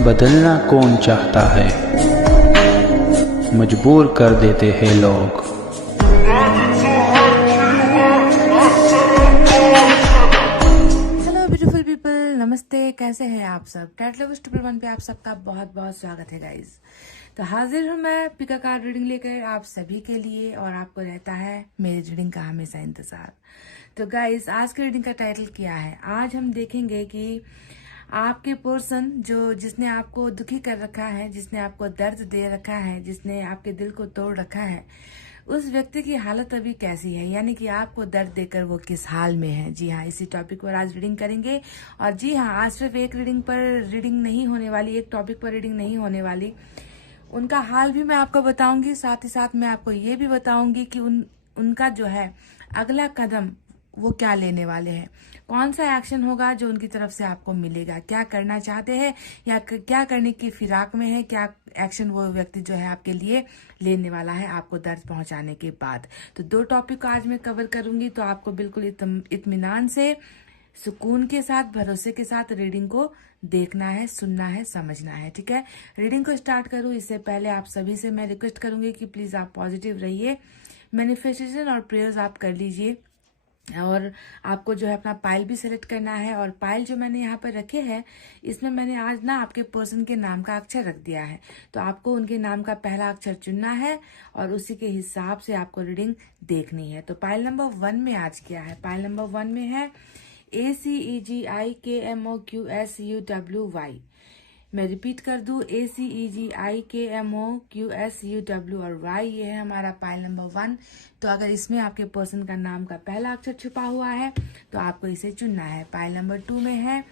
बदलना कौन चाहता है, मजबूर कर देते हैं लोग। हेलो ब्यूटीफुल पीपल, नमस्ते। कैसे हैं आप सब? कैट लवर्स 111 पे आप सबका बहुत बहुत स्वागत है गाइज। तो हाजिर हूँ मैं पिका कार्ड रीडिंग लेकर आप सभी के लिए, और आपको रहता है मेरी रीडिंग का हमेशा इंतजार। तो गाइज, आज की रीडिंग का टाइटल क्या है? आज हम देखेंगे कि आपके पर्सन जिसने आपको दुखी कर रखा है, जिसने आपको दर्द दे रखा है, जिसने आपके दिल को तोड़ रखा है, उस व्यक्ति की हालत अभी कैसी है, यानी कि आपको दर्द देकर वो किस हाल में है। जी हाँ, इसी टॉपिक पर आज रीडिंग करेंगे। और जी हाँ, आज सिर्फ एक रीडिंग नहीं होने वाली, एक टॉपिक पर रीडिंग नहीं होने वाली, उनका हाल भी मैं आपको बताऊंगी। साथ ही साथ मैं आपको ये भी बताऊंगी कि उनका जो है अगला कदम वो क्या लेने वाले हैं, कौन सा एक्शन होगा जो उनकी तरफ से आपको मिलेगा, क्या करना चाहते हैं या क्या करने की फिराक में है, क्या एक्शन वो व्यक्ति जो है आपके लिए लेने वाला है आपको दर्द पहुंचाने के बाद। तो दो टॉपिक को आज मैं कवर करूंगी, तो आपको बिल्कुल इत्मीनान से, सुकून के साथ, भरोसे के साथ रीडिंग को देखना है, सुनना है, समझना है। ठीक है, रीडिंग को स्टार्ट करूं इससे पहले आप सभी से मैं रिक्वेस्ट करूंगी कि प्लीज आप पॉजिटिव रहिए, मैनिफेस्टेशन और प्रेयर्स आप कर लीजिए। और आपको जो है अपना पाइल भी सेलेक्ट करना है, और पाइल जो मैंने यहाँ पर रखे हैं इसमें मैंने आज ना आपके पर्सन के नाम का अक्षर रख दिया है। तो आपको उनके नाम का पहला अक्षर चुनना है और उसी के हिसाब से आपको रीडिंग देखनी है। तो पाइल नंबर 1 में आज क्या है? पाइल नंबर 1 में है ACEGIKMOQSUWY। मैं रिपीट कर दूं, ACEGIKMOQSUW और Y, ये है हमारा पाइल नंबर 1। तो अगर इसमें आपके पर्सन का नाम का पहला अक्षर छुपा हुआ है तो आपको इसे चुनना है। पाइल नंबर 2 में है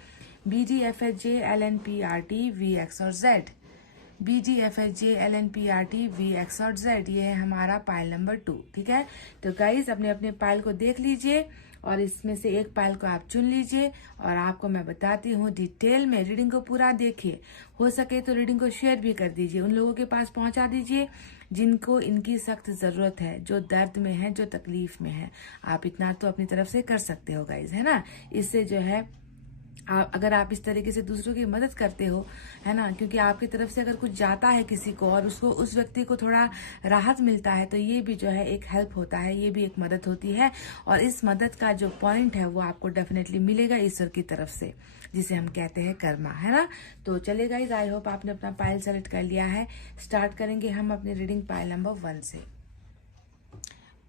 BDFHJLNPRT VX और Z। BDFHJLNPRT VX और Z, ये है हमारा पाइल नंबर 2। ठीक है, तो गाइज अपने अपने पाइल को देख लीजिए और इसमें से एक पाइल को आप चुन लीजिए, और आपको मैं बताती हूँ डिटेल में। रीडिंग को पूरा देखिए, हो सके तो रीडिंग को शेयर भी कर दीजिए, उन लोगों के पास पहुंचा दीजिए जिनको इनकी सख्त जरूरत है, जो दर्द में है, जो तकलीफ में है। आप इतना तो अपनी तरफ से कर सकते हो गाइज, है ना। इससे जो है अगर आप इस तरीके से दूसरों की मदद करते हो, है ना, क्योंकि आपकी तरफ से अगर कुछ जाता है किसी को और उसको, उस व्यक्ति को थोड़ा राहत मिलता है, तो ये भी जो है एक हेल्प होता है, ये भी एक मदद होती है। और इस मदद का जो पॉइंट है वो आपको डेफिनेटली मिलेगा ईश्वर की तरफ से, जिसे हम कहते हैं कर्मा, है ना। तो चलिए गाइज, आई होप आपने अपना पाइल सेलेक्ट कर लिया है। स्टार्ट करेंगे हम अपनी रीडिंग पाइल नंबर 1 से।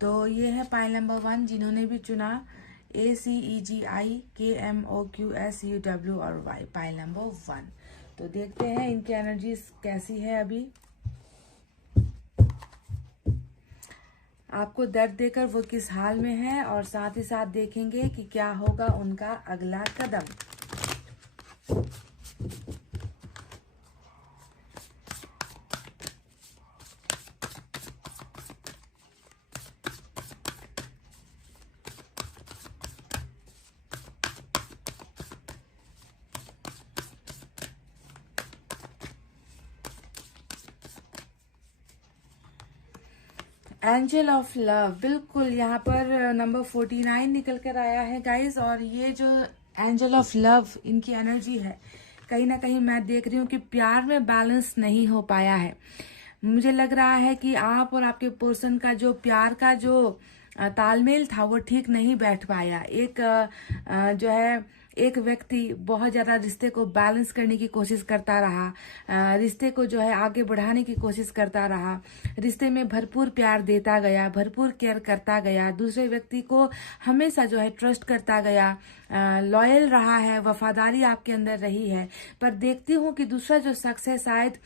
तो ये है पाइल नंबर 1, जिन्होंने भी चुना ACEGIKMOQSUW और Y, पाइल नंबर 1। तो देखते हैं इनकी एनर्जी कैसी है अभी। आपको दर्द देकर वो किस हाल में है, और साथ ही साथ देखेंगे कि क्या होगा उनका अगला कदम। एंजल ऑफ लव, बिल्कुल यहाँ पर नंबर 49 निकल कर आया है गाइस। और ये जो एंजल ऑफ लव, इनकी एनर्जी है, कहीं ना कहीं मैं देख रही हूँ कि प्यार में बैलेंस नहीं हो पाया है। मुझे लग रहा है कि आप और आपके पर्सन का जो प्यार का जो तालमेल था वो ठीक नहीं बैठ पाया। जो है एक व्यक्ति बहुत ज्यादा रिश्ते को बैलेंस करने की कोशिश करता रहा, रिश्ते को जो है आगे बढ़ाने की कोशिश करता रहा, रिश्ते में भरपूर प्यार देता गया, भरपूर केयर करता गया, दूसरे व्यक्ति को हमेशा जो है ट्रस्ट करता गया, लॉयल रहा है, वफादारी आपके अंदर रही है। पर देखती हूँ कि दूसरा जो शख्स है शायद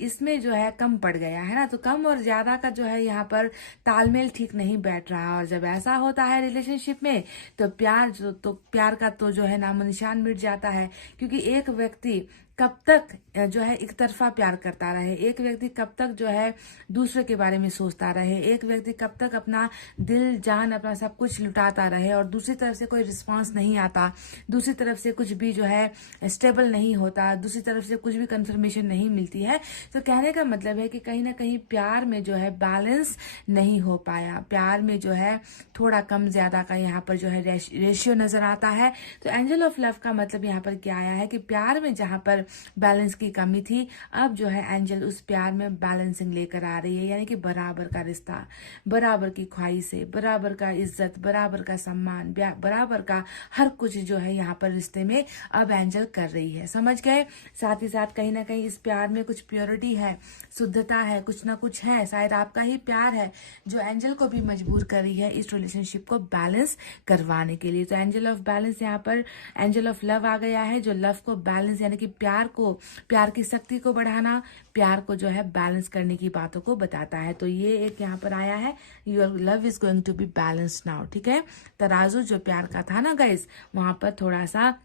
इसमें जो है कम पड़ गया है ना। तो कम और ज्यादा का जो है यहाँ पर तालमेल ठीक नहीं बैठ रहा, और जब ऐसा होता है रिलेशनशिप में तो प्यार का तो जो है नामो निशान मिट जाता है। क्योंकि एक व्यक्ति कब तक जो है एक तरफा प्यार करता रहे, एक व्यक्ति कब तक जो है दूसरे के बारे में सोचता रहे, एक व्यक्ति कब तक अपना दिल जान अपना सब कुछ लुटाता रहे और दूसरी तरफ से कोई रिस्पांस नहीं आता, दूसरी तरफ से कुछ भी जो है स्टेबल नहीं होता, दूसरी तरफ से कुछ भी कंफर्मेशन नहीं मिलती है। तो कहने का मतलब है कि कहीं ना कहीं प्यार में जो है बैलेंस नहीं हो पाया, प्यार में जो है थोड़ा कम ज्यादा का यहाँ पर जो है रेशियो नजर आता है। तो एंजल ऑफ लव का मतलब यहाँ पर क्या आया है कि प्यार में जहाँ पर बैलेंस की कमी थी, अब जो है एंजल उस प्यार में बैलेंसिंग लेकर आ रही है, यानी कि बराबर का रिश्ता, बराबर की ख्वाहिशें, बराबर का इज्जत, बराबर का सम्मान, बराबर का हर कुछ जो है यहाँ पर रिश्ते में अब एंजल कर रही है। समझ गए? साथ ही साथ कहीं ना कहीं इस प्यार में कुछ प्योरिटी है, शुद्धता है, कुछ ना कुछ है, शायद आपका ही प्यार है जो एंजल को भी मजबूर कर रही है इस रिलेशनशिप को बैलेंस करवाने के लिए। तो एंजल ऑफ बैलेंस यहाँ पर एंजल ऑफ लव आ गया है, जो लव को बैलेंस यानी कि प्यार की शक्ति को बढ़ाना, प्यार को जो है बैलेंस करने की बातों को बताता है। तो ये एक यहाँ पर आया है, your love is going to be balance now. ठीक है, तराजू जो प्यार का था ना गाइस, वहां पर थोड़ा सा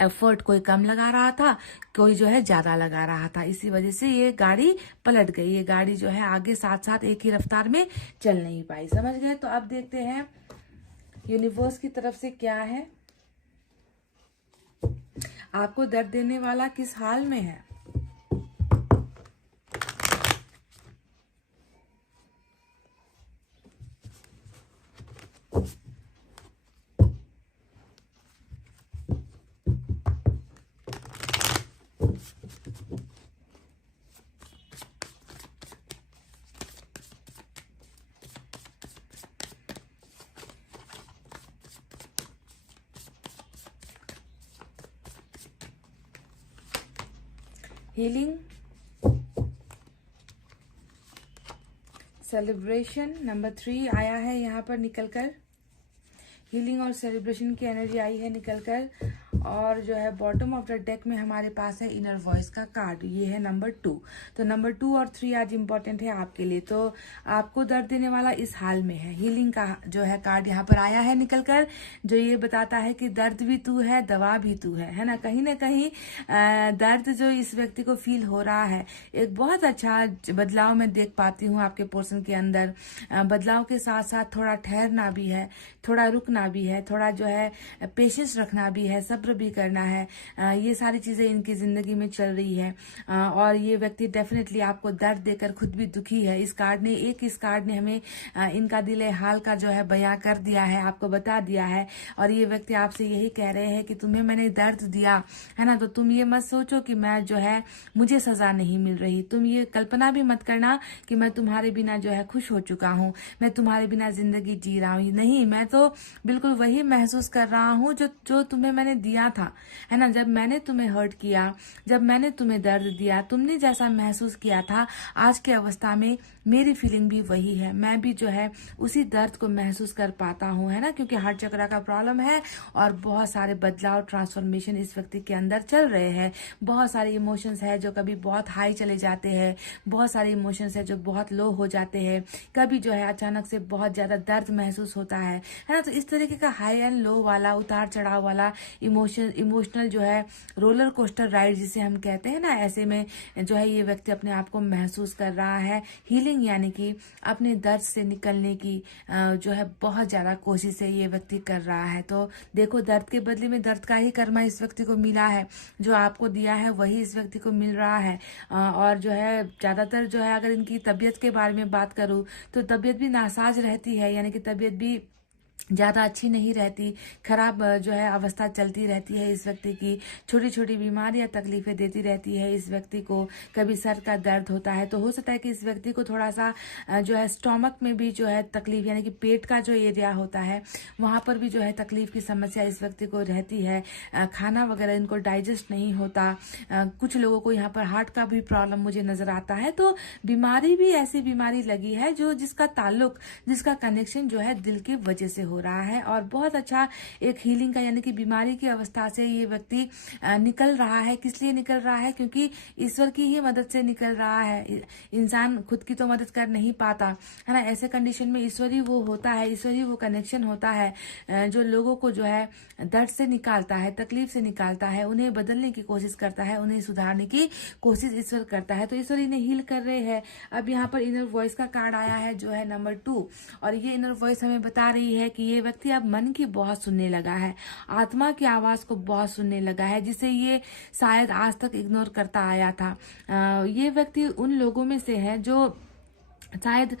एफर्ट कोई कम लगा रहा था, कोई जो है ज्यादा लगा रहा था, इसी वजह से ये गाड़ी पलट गई। ये गाड़ी जो है आगे साथ साथ एक ही रफ्तार में चल नहीं पाई। समझ गए? तो अब देखते हैं यूनिवर्स की तरफ से क्या है। आपको दर्द देने वाला किस हाल में है? हीलिंग, सेलिब्रेशन, नंबर 3 आया है यहाँ पर निकलकर। हीलिंग और सेलिब्रेशन की एनर्जी आई है निकलकर। और जो है बॉटम ऑफ द डेक में हमारे पास है इनर वॉइस का कार्ड, ये है नंबर 2। तो नंबर 2 और 3 आज इंपॉर्टेंट है आपके लिए। तो आपको दर्द देने वाला इस हाल में है। हीलिंग का जो है कार्ड यहाँ पर आया है निकलकर, जो ये बताता है कि दर्द भी तू है, दवा भी तू है ना। कहीं ना कहीं दर्द जो इस व्यक्ति को फील हो रहा है, एक बहुत अच्छा बदलाव मैं देख पाती हूँ आपके पर्सन के अंदर। बदलाव के साथ साथ थोड़ा ठहरना भी है, थोड़ा रुकना भी है, थोड़ा जो है पेशेंस रखना भी है, सब्र भी करना है। ये सारी चीजें इनकी जिंदगी में चल रही है। और ये व्यक्ति डेफिनेटली आपको दर्द देकर खुद भी दुखी है। इस कार्ड ने हमें इनका दिल हाल का जो है बयां कर दिया है, आपको बता दिया है। और ये व्यक्ति आपसे यही कह रहे हैं कि तुम्हें मैंने दर्द दिया है ना, तो तुम ये मत सोचो कि मैं जो है मुझे सजा नहीं मिल रही। तुम ये कल्पना भी मत करना कि मैं तुम्हारे बिना जो है खुश हो चुका हूँ, मैं तुम्हारे बिना जिंदगी जी रहा हूँ। नहीं, मैं तो बिल्कुल वही महसूस कर रहा हूँ जो तुम्हें मैंने दिया था, है ना। जब मैंने तुम्हें हर्ट किया, जब मैंने तुम्हें दर्द दिया, तुमने जैसा महसूस किया था, आज के अवस्था में मेरी फीलिंग भी वही है। मैं भी जो है उसी दर्द को महसूस कर पाता हूँ, है ना, क्योंकि हार्ट चक्र का प्रॉब्लम है और बहुत सारे बदलाव, ट्रांसफॉर्मेशन इस व्यक्ति के अंदर चल रहे हैं। बहुत सारे इमोशंस है जो कभी बहुत हाई चले जाते हैं, बहुत सारे इमोशंस है जो बहुत लो हो जाते हैं, कभी जो है अचानक से बहुत ज्यादा दर्द महसूस होता है ना। तो इस तरीके का हाई एंड लो वाला, उतार चढ़ाव वाला इमोशनल जो है रोलर कोस्टर राइड जिसे हम कहते हैं ना, ऐसे में जो है ये व्यक्ति अपने आप को महसूस कर रहा है। हीलिंग यानी कि अपने दर्द से निकलने की जो है बहुत ज्यादा कोशिश है ये व्यक्ति कर रहा है। तो देखो, दर्द के बदले में दर्द का ही कर्मा इस व्यक्ति को मिला है, जो आपको दिया है वही इस व्यक्ति को मिल रहा है। और जो है ज्यादातर जो है अगर इनकी तबीयत के बारे में बात करूं तो तबीयत भी नासाज रहती है, यानी कि तबीयत भी ज्यादा अच्छी नहीं रहती, खराब जो है अवस्था चलती रहती है इस व्यक्ति की। छोटी छोटी बीमारियां तकलीफें देती रहती है इस व्यक्ति को। कभी सर का दर्द होता है, तो हो सकता है कि इस व्यक्ति को थोड़ा सा जो है स्टोमक में भी जो है तकलीफ, यानी कि पेट का जो एरिया होता है वहां पर भी जो है तकलीफ की समस्या इस व्यक्ति को रहती है। खाना वगैरह इनको डाइजेस्ट नहीं होता। कुछ लोगों को यहाँ पर हार्ट का भी प्रॉब्लम मुझे नजर आता है। तो बीमारी भी ऐसी बीमारी लगी है जो जिसका ताल्लुक, जिसका कनेक्शन जो है दिल की वजह से हो रहा है। और बहुत अच्छा एक हीलिंग का, यानी कि बीमारी की अवस्था से ये व्यक्ति निकल रहा है। किस लिए निकल रहा है? क्योंकि ईश्वर की ही मदद से निकल रहा है। इंसान खुद की तो मदद कर नहीं पाता, है ना। ऐसे कंडीशन में ईश्वर ही वो होता है, ईश्वर ही वो कनेक्शन होता है जो लोगों को जो है दर्द से निकालता है, तकलीफ से निकालता है, उन्हें बदलने की कोशिश करता है, उन्हें सुधारने की कोशिश ईश्वर करता है। तो ईश्वर इन्हें हील कर रहे हैं। अब यहाँ पर इनर वॉइस का कार्ड आया है जो है नंबर 2, और ये इनर वॉइस हमें बता रही है कि ये व्यक्ति अब मन की बहुत सुनने लगा है, आत्मा की आवाज को बहुत सुनने लगा है, जिसे ये शायद आज तक इग्नोर करता आया था। ये व्यक्ति उन लोगों में से है जो शायद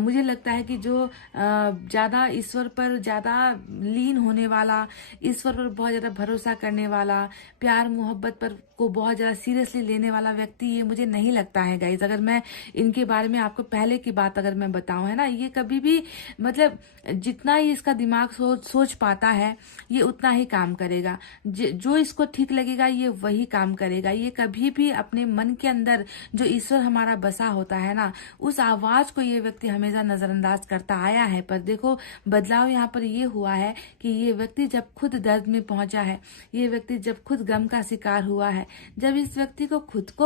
मुझे लगता है कि जो ज़्यादा ईश्वर पर ज़्यादा लीन होने वाला, ईश्वर पर बहुत ज़्यादा भरोसा करने वाला, प्यार मोहब्बत पर को बहुत ज़्यादा सीरियसली लेने वाला व्यक्ति ये मुझे नहीं लगता है गाइज। अगर मैं इनके बारे में आपको पहले की बात अगर मैं बताऊं, है ना, ये कभी भी मतलब जितना ही इसका दिमाग सोच पाता है ये उतना ही काम करेगा। जो इसको ठीक लगेगा ये वही काम करेगा। ये कभी भी अपने मन के अंदर जो ईश्वर हमारा बसा होता है ना, उस आवाज को ये व्यक्ति हमेशा नजरअंदाज करता आया है। पर देखो बदलाव यहाँ पर ये हुआ है कि ये व्यक्ति जब खुद दर्द में पहुंचा है, ये व्यक्ति जब खुद गम का शिकार हुआ है, जब इस व्यक्ति को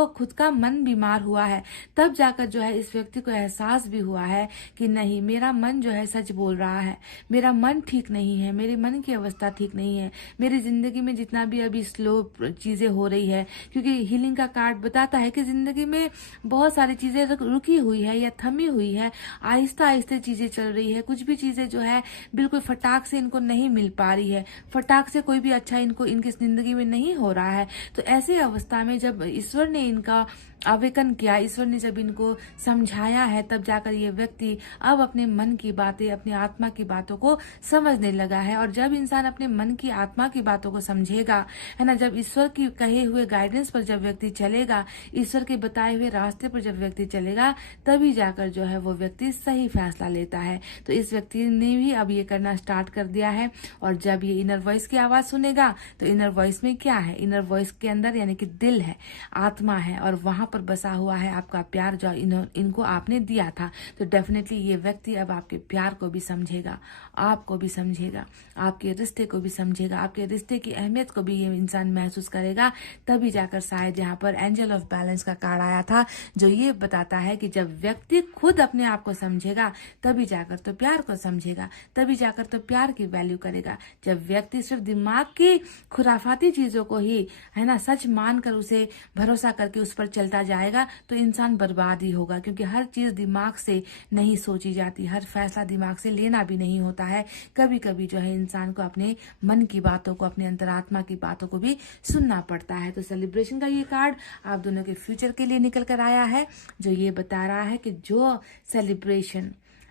खुद का मन बीमार हुआ है, तब जाकर जो है इस व्यक्ति को एहसास भी हुआ है कि नहीं, मेरा मन जो है सच बोल रहा है, मेरा मन ठीक नहीं है, मेरे मन की अवस्था ठीक नहीं है, मेरी जिंदगी में जितना भी अभी स्लो चीजें हो रही है। क्योंकि हीलिंग का कार्ड बताता है कि जिंदगी में बहुत सारी चीजें रुकी हुई है या थमी हुई है, आहिस्ता आहिस्ता चीजें चल रही है। कुछ भी चीजें जो है बिल्कुल फटाक से इनको नहीं मिल पा रही है, फटाक से कोई भी अच्छा इनको इनकी जिंदगी में नहीं हो रहा है। तो ऐसी अवस्था में जब ईश्वर ने इनका आवेदन किया, ईश्वर ने जब इनको समझाया है, तब जाकर ये व्यक्ति अब अपने मन की बातें, अपनी आत्मा की बातों को समझने लगा है। और जब इंसान अपने मन की आत्मा की बातों को समझेगा, है ना, जब ईश्वर की कहे हुए गाइडेंस पर जब व्यक्ति चलेगा, ईश्वर के बताए हुए रास्ते पर जब व्यक्ति चलेगा, तभी जाकर जो है वो व्यक्ति सही फैसला लेता है। तो इस व्यक्ति ने भी अब ये करना स्टार्ट कर दिया है। और जब ये इनर वॉइस की आवाज सुनेगा, तो इनर वॉइस में क्या है, इनर वॉइस के अंदर यानी कि दिल है, आत्मा है, और वहां पर बसा हुआ है आपका प्यार जो इनको आपने दिया था। तो डेफिनेटली ये व्यक्ति अब आपके प्यार को भी समझेगा, आपको भी समझेगा, आपके रिश्ते को भी समझेगा, आपके रिश्ते की अहमियत को भी ये इंसान महसूस करेगा। तभी जाकर शायद यहाँ पर एंजल ऑफ बैलेंस का कार्ड आया था, जो ये बताता है कि जब व्यक्ति खुद अपने आप को समझेगा, तभी जाकर तो प्यार को समझेगा, तभी जाकर तो प्यार की वैल्यू करेगा। जब व्यक्ति सिर्फ दिमाग की खुराफाती चीजों को ही, है ना, सच मानकर उसे भरोसा करके उस पर चलता जाएगा, तो इंसान बर्बाद ही होगा। क्योंकि हर चीज दिमाग से नहीं सोची जाती, हर फैसला दिमाग से लेना भी नहीं होता है। कभी कभी जो है इंसान को अपने मन की बातों को, अपने अंतरात्मा की बातों को भी सुनना पड़ता है। तो सेलिब्रेशन का ये कार्ड आप दोनों के फ्यूचर के लिए निकल कर आया है, जो ये बता रहा है कि जो सेलिब्रेशन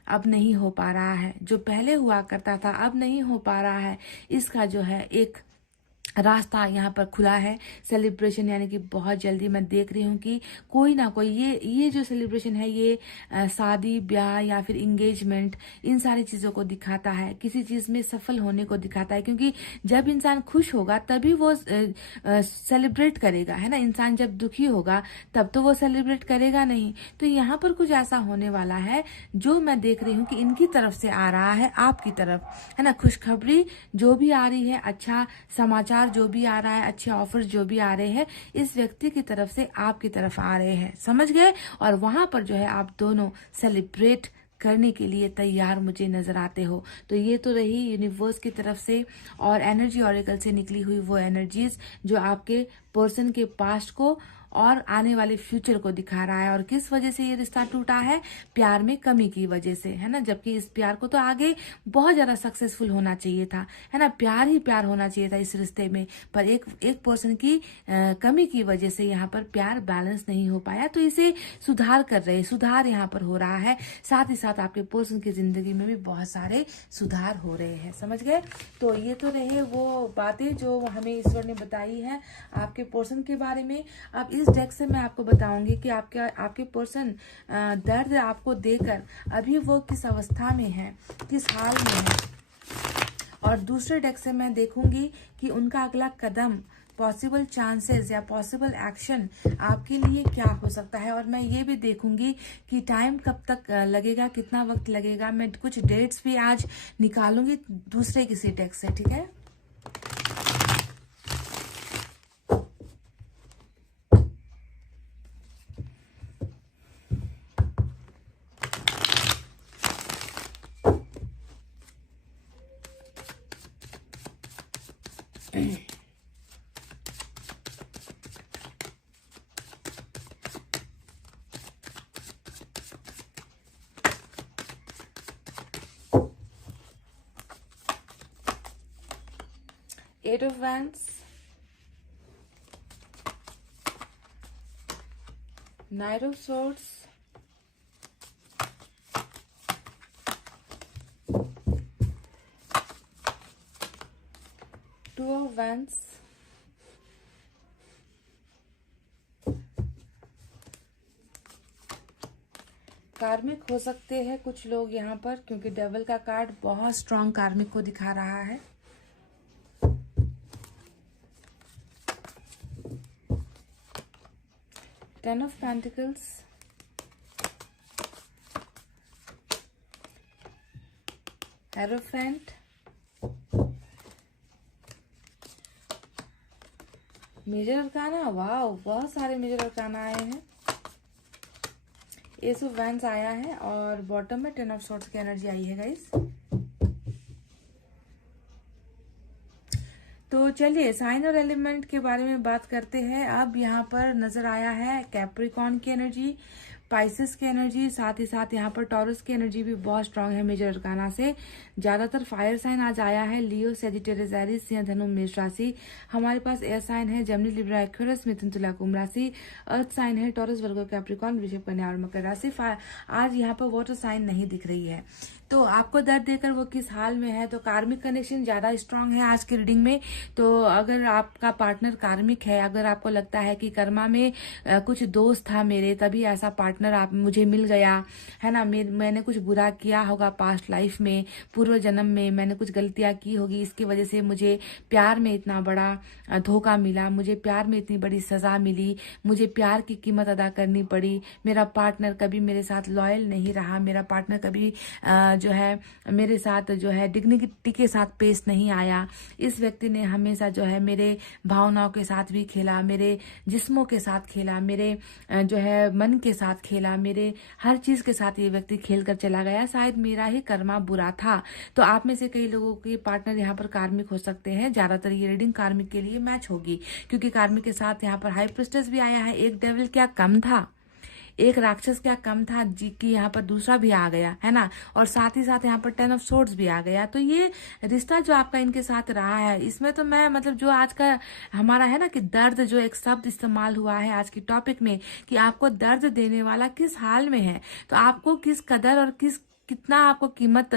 अब नहीं हो पा रहा है, जो पहले हुआ करता था अब नहीं हो पा रहा है, इसका जो है एक रास्ता यहाँ पर खुला है। सेलिब्रेशन यानी कि बहुत जल्दी मैं देख रही हूँ कि कोई ना कोई ये जो सेलिब्रेशन है ये शादी ब्याह या फिर इंगेजमेंट, इन सारी चीजों को दिखाता है, किसी चीज में सफल होने को दिखाता है। क्योंकि जब इंसान खुश होगा तभी वो सेलिब्रेट करेगा, है ना। इंसान जब दुखी होगा तब तो वो सेलिब्रेट करेगा नहीं। तो यहाँ पर कुछ ऐसा होने वाला है जो मैं देख रही हूँ कि इनकी तरफ से आ रहा है आपकी तरफ, है ना। खुशखबरी जो भी आ रही है, अच्छा समाचार जो भी आ रहा है, अच्छे ऑफर्स जो भी आ रहे हैं, इस व्यक्ति की तरफ से आपकी तरफ आ रहे हैं, समझ गए। और वहां पर जो है आप दोनों सेलिब्रेट करने के लिए तैयार मुझे नजर आते हो। तो ये तो रही यूनिवर्स की तरफ से और एनर्जी ऑरेकल से निकली हुई वो एनर्जीज जो आपके पर्सन के पास्ट को और आने वाले फ्यूचर को दिखा रहा है। और किस वजह से ये रिश्ता टूटा है, प्यार में कमी की वजह से, है ना। जबकि इस प्यार को तो आगे बहुत ज्यादा सक्सेसफुल होना चाहिए था, है ना, प्यार ही प्यार होना चाहिए था इस रिश्ते में। पर एक पर्सन की कमी की वजह से यहाँ पर प्यार बैलेंस नहीं हो पाया। तो इसे सुधार यहाँ पर हो रहा है। साथ ही साथ आपके पर्सन की जिंदगी में भी बहुत सारे सुधार हो रहे हैं, समझ गए। तो ये तो रहे वो बातें जो हमें ईश्वर ने बताई है आपके पर्सन के बारे में। अब इस डेक से मैं आपको बताऊंगी कि आपके पर्सन दर्द आपको देकर अभी वो किस अवस्था में है, किस हाल में है। और दूसरे डेक से मैं देखूंगी कि उनका अगला कदम, पॉसिबल चांसेस या पॉसिबल एक्शन आपके लिए क्या हो सकता है। और मैं ये भी देखूंगी कि टाइम कब तक लगेगा, कितना वक्त लगेगा। मैं कुछ डेट्स भी आज निकालूंगी दूसरे किसी डेक से, ठीक है। Eight of Wands, Knight of Swords, of wands, कार्मिक हो सकते हैं कुछ लोग यहाँ पर, क्योंकि डेविल का कार्ड बहुत स्ट्रांग कार्मिक को दिखा रहा है। Ten of pentacles, hierophant, major arcana. Wow, बहुत सारे मेजर अरकाना आए हैं। एस ऑफ वैंड्स आया है और बॉटम में 10 ऑफ सॉर्ड्स की एनर्जी आई है गाइस। तो चलिए साइन और एलिमेंट के बारे में बात करते हैं। अब यहाँ पर नजर आया है कैप्रिकॉर्न की एनर्जी, पाइसेस की एनर्जी, साथ ही साथ यहाँ पर टॉरस की एनर्जी भी बहुत स्ट्रांग है मेजर अरकाना से। ज्यादातर फायर साइन आज आया है, लियो, सेजिटेरियस, एरीज, सिंह, धनु, मेष राशि। हमारे पास एयर साइन है जेमिनी, लिब्रा, एक्वेरियस, मिथुन, तुला, कुंभ राशि। अर्थ साइन है टॉरस, वर्गो, कैप्रिकॉर्न, वृषभ, कन्या और मकर राशि। आज यहाँ पर वाटर साइन नहीं दिख रही है। तो आपको दर्द देकर वो किस हाल में है, तो कार्मिक कनेक्शन ज्यादा स्ट्रांग है आज की रीडिंग में। तो अगर आपका पार्टनर कार्मिक है, अगर आपको लगता है कि कर्मा में कुछ दोष था मेरे, तभी ऐसा पार्टनर आप मुझे मिल गया है ना, मैंने कुछ बुरा किया होगा पास्ट लाइफ में, पूर्व जन्म में मैंने कुछ गलतियां की होगी, इसकी वजह से मुझे प्यार में इतना बड़ा धोखा मिला, मुझे प्यार में इतनी बड़ी सजा मिली, मुझे प्यार की कीमत अदा करनी पड़ी, मेरा पार्टनर कभी मेरे साथ लॉयल नहीं रहा, मेरा पार्टनर कभी जो है मेरे साथ जो है डिग्निटी के साथ पेश नहीं आया। इस व्यक्ति ने हमेशा जो है मेरे भावनाओं के साथ भी खेला, मेरे जिस्मों के साथ खेला, मेरे जो है मन के साथ खेला, मेरे हर चीज के साथ ये व्यक्ति खेल कर चला गया। शायद मेरा ही कर्मा बुरा था। तो आप में से कई लोगों के पार्टनर यहाँ पर कार्मिक हो सकते हैं। ज्यादातर ये रीडिंग कार्मिक के लिए मैच होगी, क्योंकि कार्मिक के साथ यहाँ पर हाई प्रिस्टेस भी आया है। एक डेविल क्या कम था, एक राक्षस क्या कम था जी की यहाँ पर दूसरा भी आ गया है ना, और साथ ही साथ यहाँ पर 10 ऑफ सोर्ड्स भी आ गया। तो ये रिश्ता जो आपका इनके साथ रहा है, इसमें तो मैं मतलब जो आज का हमारा है ना कि दर्द, जो एक शब्द इस्तेमाल हुआ है आज की टॉपिक में, कि आपको दर्द देने वाला किस हाल में है, तो आपको किस कदर और कितना आपको कीमत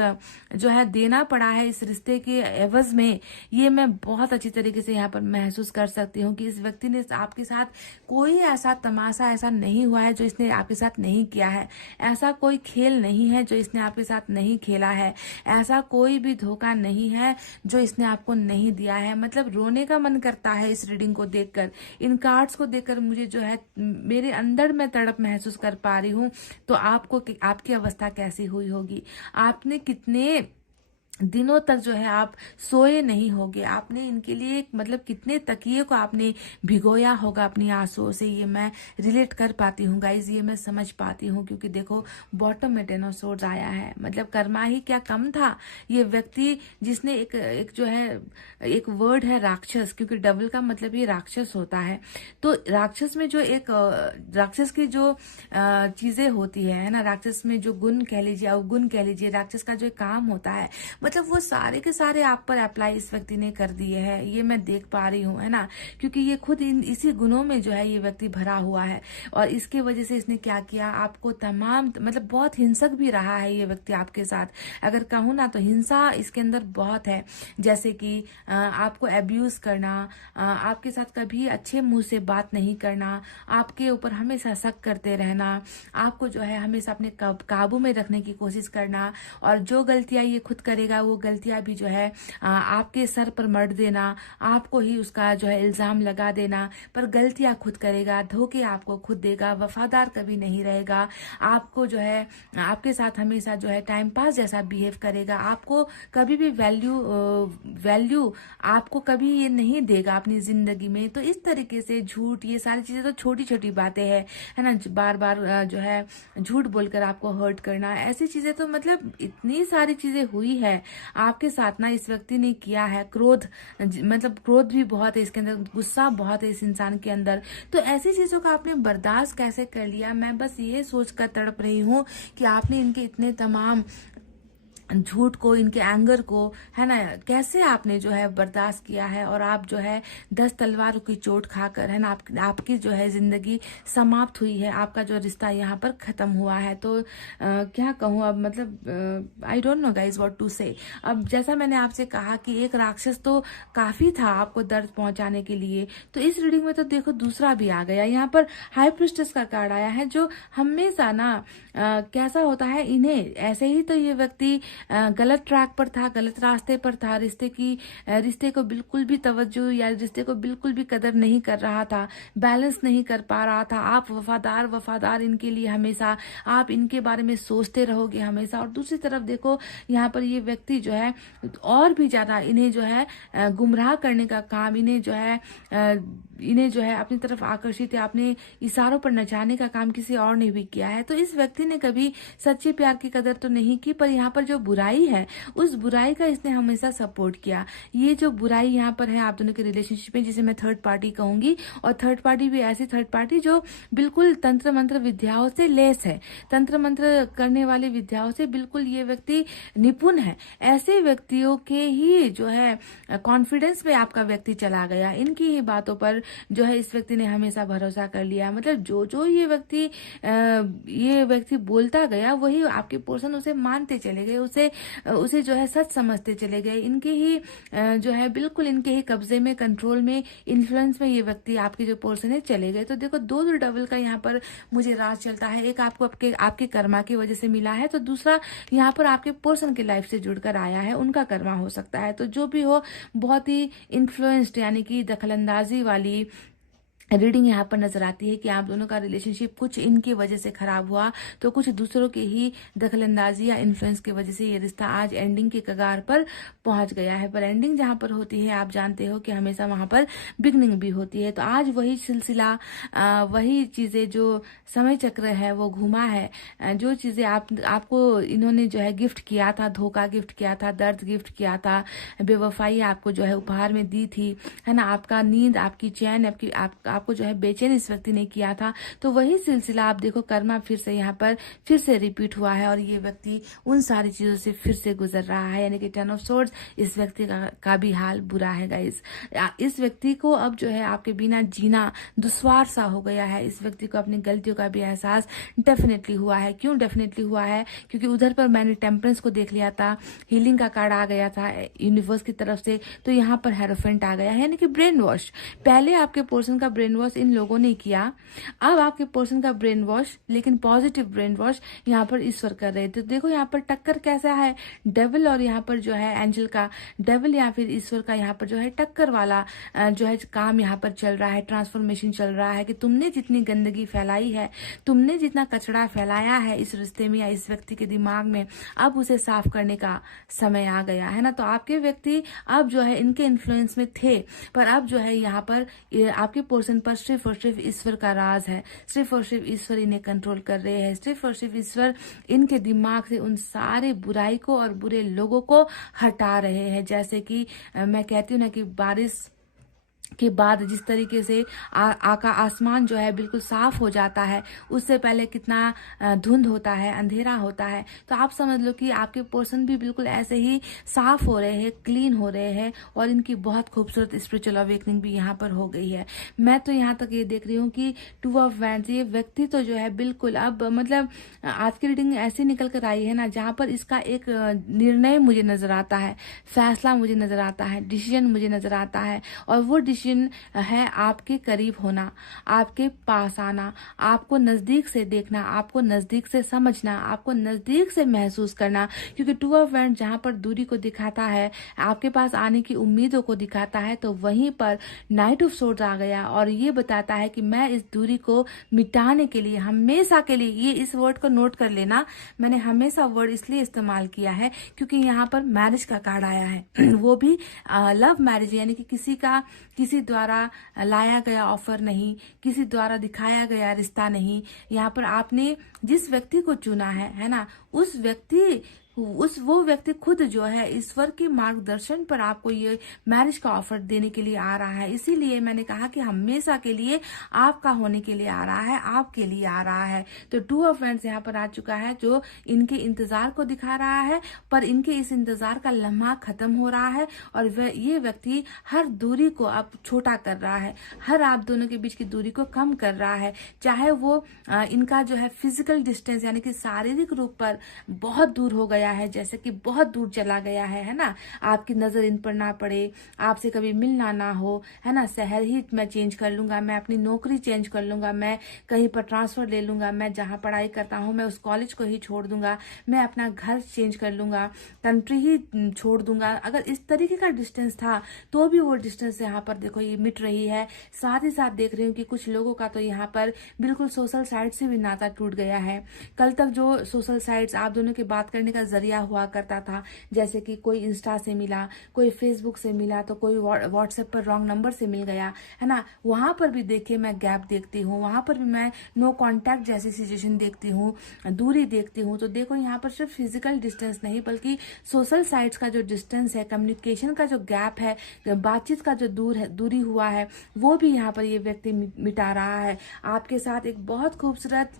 जो है देना पड़ा है इस रिश्ते के एवज में, ये मैं बहुत अच्छी तरीके से यहाँ पर महसूस कर सकती हूँ कि इस व्यक्ति ने आपके साथ कोई ऐसा तमाशा ऐसा नहीं हुआ है जो इसने आपके साथ नहीं किया है, ऐसा कोई खेल नहीं है जो इसने आपके साथ नहीं खेला है, ऐसा कोई भी धोखा नहीं है जो इसने आपको नहीं दिया है। मतलब रोने का मन करता है इस रीडिंग को देखकर, इन कार्ड्स को देखकर मुझे जो है मेरे अंदर मैं तड़प महसूस कर पा रही हूँ। तो आपको आपकी अवस्था कैसी हुई होगी, आपने कितने दिनों तक जो है आप सोए नहीं होगे, आपने इनके लिए मतलब कितने तकिए को आपने भिगोया होगा अपनी आंसुओं से, ये मैं रिलेट कर पाती हूँ गाइज, ये मैं समझ पाती हूँ। क्योंकि देखो बॉटम में 10 ऑफ सोर्ड्स आया है, मतलब कर्मा ही क्या कम था। ये व्यक्ति जिसने एक जो है एक वर्ड है राक्षस, क्योंकि डबल का मतलब ये राक्षस होता है। तो राक्षस में जो एक राक्षस की जो चीजें होती है ना, राक्षस में जो गुण कह लीजिए, अवगुण कह लीजिए, राक्षस का जो काम होता है, मतलब वो सारे के सारे आप पर अप्लाई इस व्यक्ति ने कर दिए हैं, ये मैं देख पा रही हूँ, है ना। क्योंकि ये खुद इसी गुणों में जो है ये व्यक्ति भरा हुआ है, और इसके वजह से इसने क्या किया, आपको तमाम मतलब बहुत हिंसक भी रहा है ये व्यक्ति आपके साथ। अगर कहूँ ना तो हिंसा इसके अंदर बहुत है, जैसे कि आपको अब्यूज करना, आपके साथ कभी अच्छे मुंह से बात नहीं करना, आपके ऊपर हमेशा शक करते रहना, आपको जो है हमेशा अपने काबू में रखने की कोशिश करना, और जो गलतियां ये खुद करेगा वो गलतियां भी जो है आपके सर पर मढ़ देना, आपको ही उसका जो है इल्जाम लगा देना, पर गलतियां खुद करेगा, धोखे आपको खुद देगा, वफादार कभी नहीं रहेगा, आपको जो है आपके साथ हमेशा जो है टाइम पास जैसा बिहेव करेगा, आपको कभी भी वैल्यू आपको कभी ये नहीं देगा अपनी जिंदगी में। तो इस तरीके से झूठ, ये सारी चीजें तो छोटी छोटी बातें हैं, है ना, बार बार जो है झूठ बोलकर आपको हर्ट करना, ऐसी चीजें तो मतलब इतनी सारी चीजें हुई है आपके साथ ना, इस व्यक्ति ने किया है। क्रोध, मतलब क्रोध भी बहुत है इसके अंदर, गुस्सा बहुत है इस इंसान के अंदर। तो ऐसी चीजों का आपने बर्दाश्त कैसे कर लिया, मैं बस ये सोचकर तड़प रही हूँ कि आपने इनके इतने तमाम झूठ को, इनके एंगर को, है ना, कैसे आपने जो है बर्दाश्त किया है, और आप जो है 10 तलवारों की चोट खाकर, है ना, आपकी जो है जिंदगी समाप्त हुई है, आपका जो रिश्ता यहाँ पर खत्म हुआ है। तो क्या कहूँ अब, मतलब I don't know guys what to say. अब जैसा मैंने आपसे कहा कि एक राक्षस तो काफी था आपको दर्द पहुंचाने के लिए, तो इस रीडिंग में तो देखो दूसरा भी आ गया। यहाँ पर हाई प्रिस्टेस का कार्ड आया है, जो हमेशा ना कैसा होता है, इन्हें ऐसे ही तो ये व्यक्ति गलत ट्रैक पर था, गलत रास्ते पर था, रिश्ते को बिल्कुल भी तवज्जो या रिश्ते को बिल्कुल भी कदर नहीं कर रहा था, बैलेंस नहीं कर पा रहा था। आप वफादार इनके लिए हमेशा, आप इनके बारे में सोचते रहोगे हमेशा। और दूसरी तरफ देखो यहाँ पर ये व्यक्ति जो है और भी ज्यादा इन्हें जो है गुमराह करने का काम, इन्हें जो है अपनी तरफ आकर्षित या अपने इशारों पर नचाने का काम किसी और ने भी किया है। तो इस व्यक्ति ने कभी सच्चे प्यार की कदर तो नहीं की, पर यहाँ पर जो बुराई है उस बुराई का इसने हमेशा सपोर्ट किया। ये जो बुराई यहाँ पर है आप दोनों के रिलेशनशिप में, जिसे मैं थर्ड पार्टी कहूंगी, और थर्ड पार्टी भी ऐसी थर्ड पार्टी जो बिल्कुल तंत्र मंत्र विद्याओं से लेस है, तंत्र मंत्र करने वाले विद्याओं से बिल्कुल ये व्यक्ति निपुण है। ऐसे व्यक्तियों के ही जो है कॉन्फिडेंस में आपका व्यक्ति चला गया, इनकी ही बातों पर जो है इस व्यक्ति ने हमेशा भरोसा कर लिया। मतलब जो ये व्यक्ति बोलता गया वही आपके पर्सन उसे मानते चले गए, उसे जो है सच समझते चले गए। इनके ही जो है बिल्कुल इनके ही कब्जे में, कंट्रोल में, इन्फ्लुएंस में ये व्यक्ति आपके जो पर्सन है चले गए। तो देखो दो डबल का यहाँ पर मुझे राज चलता है। एक आपको आपके कर्मा की वजह से मिला है, तो दूसरा यहाँ पर आपके पर्सन की लाइफ से जुड़कर आया है, उनका कर्मा हो सकता है। तो जो भी हो, बहुत ही इन्फ्लुएंस्ड यानी कि दखलंदाजी वाली रीडिंग यहाँ पर नजर आती है कि आप दोनों का रिलेशनशिप कुछ इनकी वजह से खराब हुआ, तो कुछ दूसरों के ही दखलंदाजी या इन्फ्लुएंस की वजह से ये रिश्ता आज एंडिंग के कगार पर पहुंच गया है। पर एंडिंग जहां पर होती है आप जानते हो कि हमेशा वहां पर बिगनिंग भी होती है। तो आज वही सिलसिला, वही चीजें, जो समय चक्र है वो घुमा है, जो चीजें आपको इन्होंने जो है गिफ्ट किया था, धोखा गिफ्ट किया था, दर्द गिफ्ट किया था, बेवफाई आपको जो है उपहार में दी थी, है ना, आपका नींद, आपकी चैन, आपको जो है बेचैन इस व्यक्ति ने किया था। तो वही सिलसिला आप देखो कर्मा फिर से यहाँ पर फिर से रिपीट हुआ है, और ये व्यक्ति उन सारी चीजों से फिर से गुजर रहा है। यानी कि 10 ऑफ सोर्ड्स, इस व्यक्ति का भी हाल बुरा है गाइस। इस व्यक्ति को अब जो है आपके बिना जीना दुश्वार सा हो गया है। इस व्यक्ति को अपनी गलतियों का भी एहसास डेफिनेटली हुआ है। क्यों डेफिनेटली हुआ है? क्योंकि उधर पर मैंने टेम्परेंस को देख लिया था, हीलिंग का कार्ड आ गया था यूनिवर्स की तरफ से, तो यहाँ पर हेरोफेंट आ गया है, यानी कि ब्रेन वॉश। पहले आपके पोर्शन का ब्रेन वॉश इन लोगों ने किया, अब आपके पोर्शन का ब्रेन वॉश, लेकिन पॉजिटिव ब्रेन वॉश यहाँ पर ईश्वर कर रहे थे। तो देखो यहाँ पर टक्कर कैसा है, डेविल और यहाँ पर जो है एंजल का, डेविल या फिर ईश्वर का यहाँ पर जो है टक्कर वाला जो है काम यहाँ पर चल रहा है, ट्रांसफॉर्मेशन चल रहा है कि तुमने जितनी गंदगी फैलाई है, तुमने जितना कचरा फैलाया है इस रिश्ते में या इस व्यक्ति के दिमाग में, अब उसे साफ करने का समय आ गया है ना। तो आपके व्यक्ति अब जो है इनके इन्फ्लुएंस में थे, पर अब जो है यहाँ पर आपके पोर्शन पर सिर्फ और सिर्फ ईश्वर का राज है, सिर्फ और सिर्फ ईश्वर इन्हें कंट्रोल कर रहे हैं, सिर्फ और सिर्फ ईश्वर इनके दिमाग से उन सारे बुराई को और बुरे लोगों को हटा रहे हैं। जैसे कि मैं कहती हूँ ना कि बारिश के बाद जिस तरीके से आसमान जो है बिल्कुल साफ हो जाता है, उससे पहले कितना धुंध होता है, अंधेरा होता है, तो आप समझ लो कि आपके पोर्शन भी बिल्कुल ऐसे ही साफ हो रहे हैं, क्लीन हो रहे हैं, और इनकी बहुत खूबसूरत स्पिरिचुअल अवेकनिंग भी यहाँ पर हो गई है। मैं तो यहाँ तक ये देख रही हूँ कि 2 ऑफ वैंड्स, ये व्यक्ति तो जो है बिल्कुल अब मतलब आज की रीडिंग ऐसी निकल कर आई है ना, जहाँ पर इसका एक निर्णय मुझे नजर आता है, फैसला मुझे नजर आता है, डिसीजन मुझे नजर आता है, और वो डिसीजन है आपके करीब होना, आपके पास आना, आपको नजदीक से देखना, आपको नजदीक से समझना, आपको नजदीक से महसूस करना। क्योंकि 2 ऑफ वैंड्स जहां पर दूरी को दिखाता है, आपके पास आने की उम्मीदों को दिखाता है, तो वहीं पर नाइट ऑफ सोर्ड्स आ गया और ये बताता है कि मैं इस दूरी को मिटाने के लिए, हमेशा के लिए, ये इस वर्ड को नोट कर लेना, मैंने हमेशा वर्ड इसलिए इस्तेमाल किया है क्योंकि यहाँ पर मैरिज का कार्ड आया है वो भी लव मैरिज, यानी कि किसी द्वारा लाया गया ऑफर नहीं, किसी द्वारा दिखाया गया रिश्ता नहीं। यहाँ पर आपने जिस व्यक्ति को चुना है ना, उस व्यक्ति वो व्यक्ति खुद जो है ईश्वर के मार्गदर्शन पर आपको ये मैरिज का ऑफर देने के लिए आ रहा है। इसीलिए मैंने कहा कि हमेशा के लिए आपका होने के लिए आ रहा है, आपके लिए आ रहा है। तो 2 ऑफ वैंड्स यहाँ पर आ चुका है जो इनके इंतजार को दिखा रहा है, पर इनके इस इंतजार का लम्हा खत्म हो रहा है और ये व्यक्ति हर दूरी को अब छोटा कर रहा है, हर आप दोनों के बीच की दूरी को कम कर रहा है। चाहे वो इनका जो है फिजिकल डिस्टेंस यानी कि शारीरिक रूप पर बहुत दूर हो गया है, जैसे कि बहुत दूर चला गया है ना, आपकी नजर इन पर ना पड़े, आपसे कभी मिलना ना हो, है ना, शहर ही मैं चेंज कर लूंगा, मैं अपनी नौकरी चेंज कर लूंगा, मैं कहीं पर ट्रांसफर ले लूंगा, मैं जहां पढ़ाई करता हूं मैं उस कॉलेज को ही छोड़ दूंगा, मैं अपना घर चेंज कर लूंगा, कंट्री ही छोड़ दूंगा। अगर इस तरीके का डिस्टेंस था तो भी वो डिस्टेंस यहाँ पर देखो ये मिट रही है। साथ ही साथ देख रही हूँ कि कुछ लोगों का तो यहाँ पर बिल्कुल सोशल साइट से भी नाता टूट गया है। कल तक जो सोशल साइट्स आप दोनों की बात करने का जरिया हुआ करता था, जैसे कि कोई इंस्टा से मिला, कोई फेसबुक से मिला, तो कोई व्हाट्सएप पर रॉन्ग नंबर से मिल गया, है ना, वहां पर भी देखिए मैं गैप देखती हूँ, वहां पर भी मैं नो कांटेक्ट जैसी सिचुएशन देखती हूँ, दूरी देखती हूँ। तो देखो यहाँ पर सिर्फ फिजिकल डिस्टेंस नहीं बल्कि सोशल साइट्स का जो डिस्टेंस है, कम्युनिकेशन का जो गैप है, बातचीत का जो दूरी हुआ है, वो भी यहाँ पर ये व्यक्ति मिटा रहा है। आपके साथ एक बहुत खूबसूरत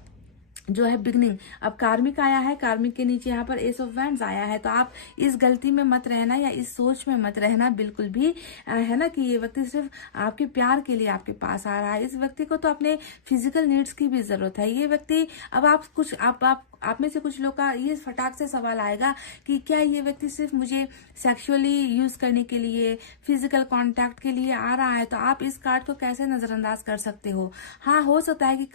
जो है बिगनिंग, अब कार्मिक आया है, कार्मिक के नीचे यहाँ पर एस ऑफ वैंड्स आया है। तो आप इस गलती में मत रहना या इस सोच में मत रहना बिल्कुल भी, है ना, कि ये व्यक्ति सिर्फ आपके प्यार के लिए आपके पास आ रहा है। इस व्यक्ति को तो अपने फिजिकल नीड्स की भी जरूरत है। ये व्यक्ति अब आप में से कुछ लोग का ये फटाक से सवाल आएगा कि क्या ये व्यक्ति सिर्फ मुझे सेक्सुअली यूज करने के लिए, फिजिकल कांटेक्ट के लिए आ रहा है। तो आप इस कार्ड को कैसे नजरअंदाज कर सकते हो? हाँ, हो सकता है कि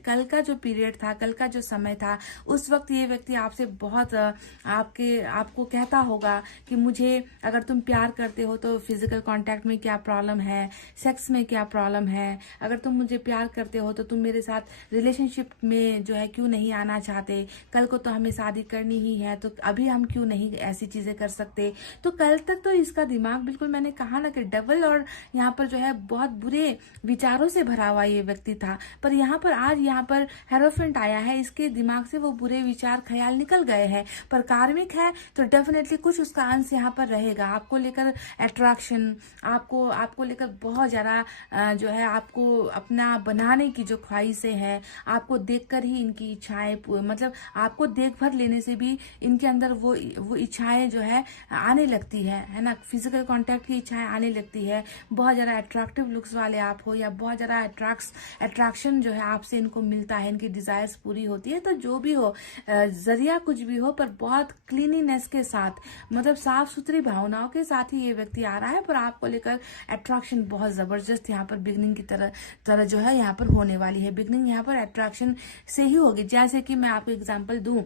कल का जो पीरियड था, कल का जो समय था, उस वक्त ये व्यक्ति आपसे बहुत आपको कहता होगा कि मुझे अगर तुम प्यार करते हो तो फिजिकल कांटेक्ट में क्या प्रॉब्लम है, सेक्स में क्या प्रॉब्लम है, अगर तुम मुझे प्यार करते हो तो तुम मेरे साथ रिलेशनशिप में जो है क्यों नहीं आना चाहते, कल को तो हमें शादी करनी ही है, तो अभी हम क्यों नहीं ऐसी चीजें कर सकते। तो कल तक तो इसका दिमाग बिल्कुल, मैंने कहा ना कि डबल और यहाँ पर जो है बहुत बुरे विचारों से भरा हुआ ये व्यक्ति था। पर यहाँ पर आज यहाँ पर हेरोफेंट आया है, इसके दिमाग से वो बुरे विचार ख्याल निकल गए हैं। पर कार्मिक है तो डेफिनेटली कुछ उसका अंश यहाँ पर रहेगा, आपको लेकर अट्रैक्शन, आपको लेकर बहुत ज्यादा जो है आपको अपना बनाने की जो ख्वाहिशें हैं, आपको देखकर ही इनकी इच्छाएं, मतलब आपको देख भर लेने से भी इनके अंदर वो इच्छाएं जो है आने लगती है ना, फिजिकल कांटेक्ट की इच्छाएं आने लगती है। बहुत ज्यादा अट्रैक्टिव लुक्स वाले आप हो या बहुत ज्यादा अट्रैक्शन जो है आपसे इनको मिलता है, इनकी डिजायर्स पूरी होती है। तो जो भी हो, जरिया कुछ भी हो, पर बहुत क्लीनिनेस के साथ, मतलब साफ सुथरी भावनाओं के साथ ही ये व्यक्ति आ रहा है। पर आपको लेकर अट्रैक्शन बहुत जबरदस्त यहाँ पर बिगनिंग की तरह जो है यहाँ पर होने वाली है। बिगनिंग यहाँ पर अट्रैक्शन से ही होगी। जैसे कि मैं आपको एग्जांपल दूं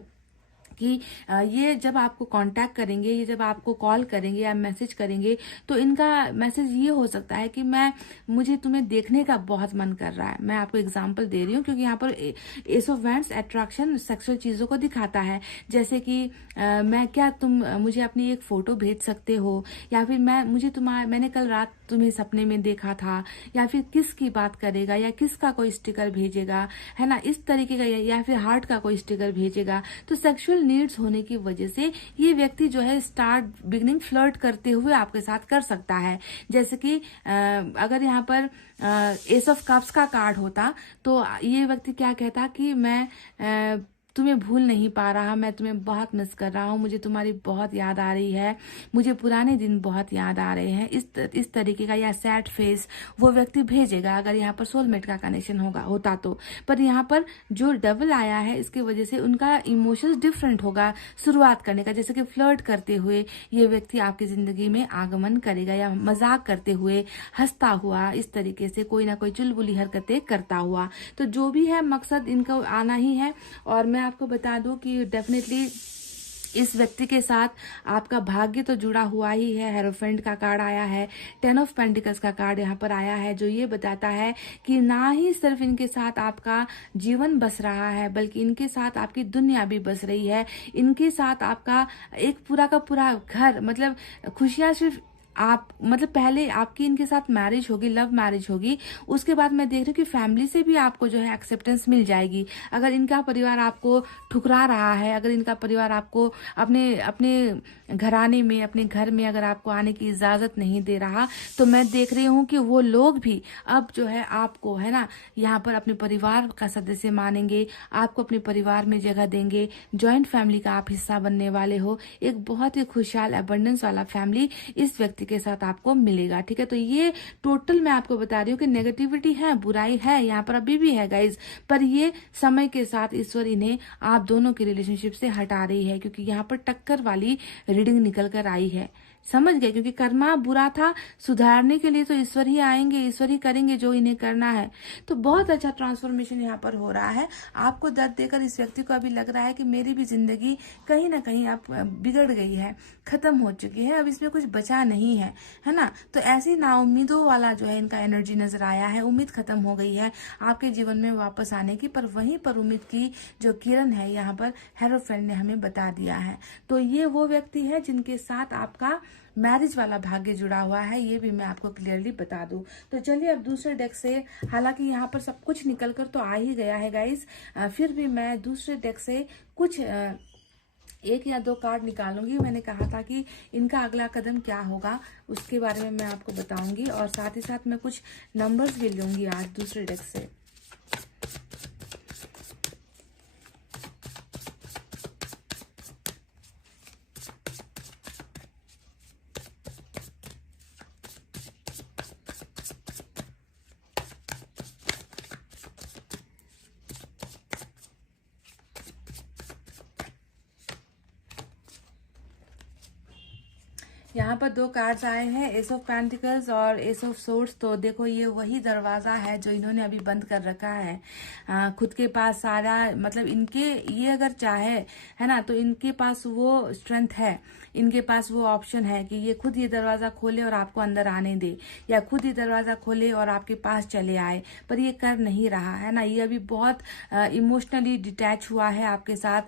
कि ये जब आपको कांटेक्ट करेंगे, ये जब आपको कॉल करेंगे या मैसेज करेंगे, तो इनका मैसेज ये हो सकता है कि मुझे तुम्हें देखने का बहुत मन कर रहा है। मैं आपको एग्जांपल दे रही हूँ क्योंकि यहाँ पर S of wands attraction sexual चीजों को दिखाता है। जैसे कि तुम मुझे अपनी एक फोटो भेज सकते हो, या फिर मैंने कल रात तुम्हें सपने में देखा था, या फिर किसकी बात करेगा, या किसका कोई स्टिकर भेजेगा, है ना, इस तरीके का, या फिर हार्ट का कोई स्टिकर भेजेगा। तो सेक्सुअल नीड्स होने की वजह से ये व्यक्ति जो है बिगनिंग फ्लर्ट करते हुए आपके साथ कर सकता है। जैसे कि अगर यहाँ पर एस ऑफ कप्स का कार्ड होता तो ये व्यक्ति क्या कहता कि मैं तुम्हें भूल नहीं पा रहा, मैं तुम्हें बहुत मिस कर रहा हूँ, मुझे तुम्हारी बहुत याद आ रही है, मुझे पुराने दिन बहुत याद आ रहे हैं, इस तरीके का या सैड फेस वो व्यक्ति भेजेगा अगर यहाँ पर सोलमेट का कनेक्शन होता तो। पर यहाँ पर जो डबल आया है इसकी वजह से उनका इमोशंस डिफरेंट होगा शुरुआत करने का। जैसे कि फ्लर्ट करते हुए ये व्यक्ति आपकी जिंदगी में आगमन करेगा, या मजाक करते हुए, हंसता हुआ, इस तरीके से कोई ना कोई चुलबुली हरकतें करता हुआ। तो जो भी है मकसद इनका आना ही है। और मैं आपको बता दूं कि डेफिनेटली इस व्यक्ति के साथ आपका भाग्य तो जुड़ा हुआ ही है। हेरोफेंट का कार्ड आया है, 10 ऑफ पेंटिकल्स का कार्ड यहाँ पर आया है, जो ये बताता है कि ना ही सिर्फ इनके साथ आपका जीवन बस रहा है बल्कि इनके साथ आपकी दुनिया भी बस रही है। इनके साथ आपका एक पूरा का पूरा घर, मतलब खुशियां सिर्फ आप मतलब पहले आपकी इनके साथ मैरिज होगी, लव मैरिज होगी, उसके बाद मैं देख रही हूँ कि फैमिली से भी आपको जो है एक्सेप्टेंस मिल जाएगी। अगर इनका परिवार आपको ठुकरा रहा है, अगर इनका परिवार आपको अपने अपने घराने में, अपने घर में अगर आपको आने की इजाजत नहीं दे रहा, तो मैं देख रही हूँ कि वो लोग भी अब जो है आपको है ना यहाँ पर अपने परिवार का सदस्य मानेंगे, आपको अपने परिवार में जगह देंगे, जॉइंट फैमिली का आप हिस्सा बनने वाले हो। एक बहुत ही खुशहाल अबंडेंस वाला फैमिली इस व्यक्ति के साथ आपको मिलेगा। ठीक है, तो ये टोटल मैं आपको बता रही हूँ कि नेगेटिविटी है, बुराई है यहाँ पर अभी भी है गाइज, पर ये समय के साथ ईश्वर इन्हें आप दोनों के रिलेशनशिप से हटा रही है, क्योंकि यहाँ पर टक्कर वाली रीडिंग निकल कर आई है। समझ गए, क्योंकि कर्मा बुरा था, सुधारने के लिए तो ईश्वर ही आएंगे, ईश्वर ही करेंगे जो इन्हें करना है। तो बहुत अच्छा ट्रांसफॉर्मेशन यहाँ पर हो रहा है। आपको दर्द देकर इस व्यक्ति को अभी लग रहा है कि मेरी भी जिंदगी कहीं ना कहीं अब बिगड़ गई है, खत्म हो चुकी है, अब इसमें कुछ बचा नहीं है, है ना। तो ऐसी नाउम्मीदों वाला जो है इनका एनर्जी नजर आया है, उम्मीद खत्म हो गई है आपके जीवन में वापस आने की, पर वहीं पर उम्मीद की जो किरण है यहाँ पर हेरोफेंट ने हमें बता दिया है। तो ये वो व्यक्ति है जिनके साथ आपका मैरिज वाला भाग्य जुड़ा हुआ है, ये भी मैं आपको क्लियरली बता दूं। तो चलिए अब दूसरे डेक से, हालांकि यहाँ पर सब कुछ निकल कर तो आ ही गया है गाइस, फिर भी मैं दूसरे डेक से कुछ एक या दो कार्ड निकालूंगी। मैंने कहा था कि इनका अगला कदम क्या होगा उसके बारे में मैं आपको बताऊंगी, और साथ ही साथ मैं कुछ नंबर्स भी लूंगी आज दूसरे डेक से। यहाँ पर दो कार्ड्स आए हैं, एस ऑफ पेंटिकल्स और एस ऑफ सोर्ड्स। तो देखो ये वही दरवाजा है जो इन्होंने अभी बंद कर रखा है। खुद के पास सारा मतलब इनके, ये अगर चाहे है ना तो इनके पास वो स्ट्रेंथ है, इनके पास वो ऑप्शन है कि ये खुद ये दरवाजा खोले और आपको अंदर आने दे, या खुद ये दरवाजा खोले और आपके पास चले आए, पर ये कर नहीं रहा है ना। ये अभी बहुत इमोशनली डिटैच हुआ है आपके साथ,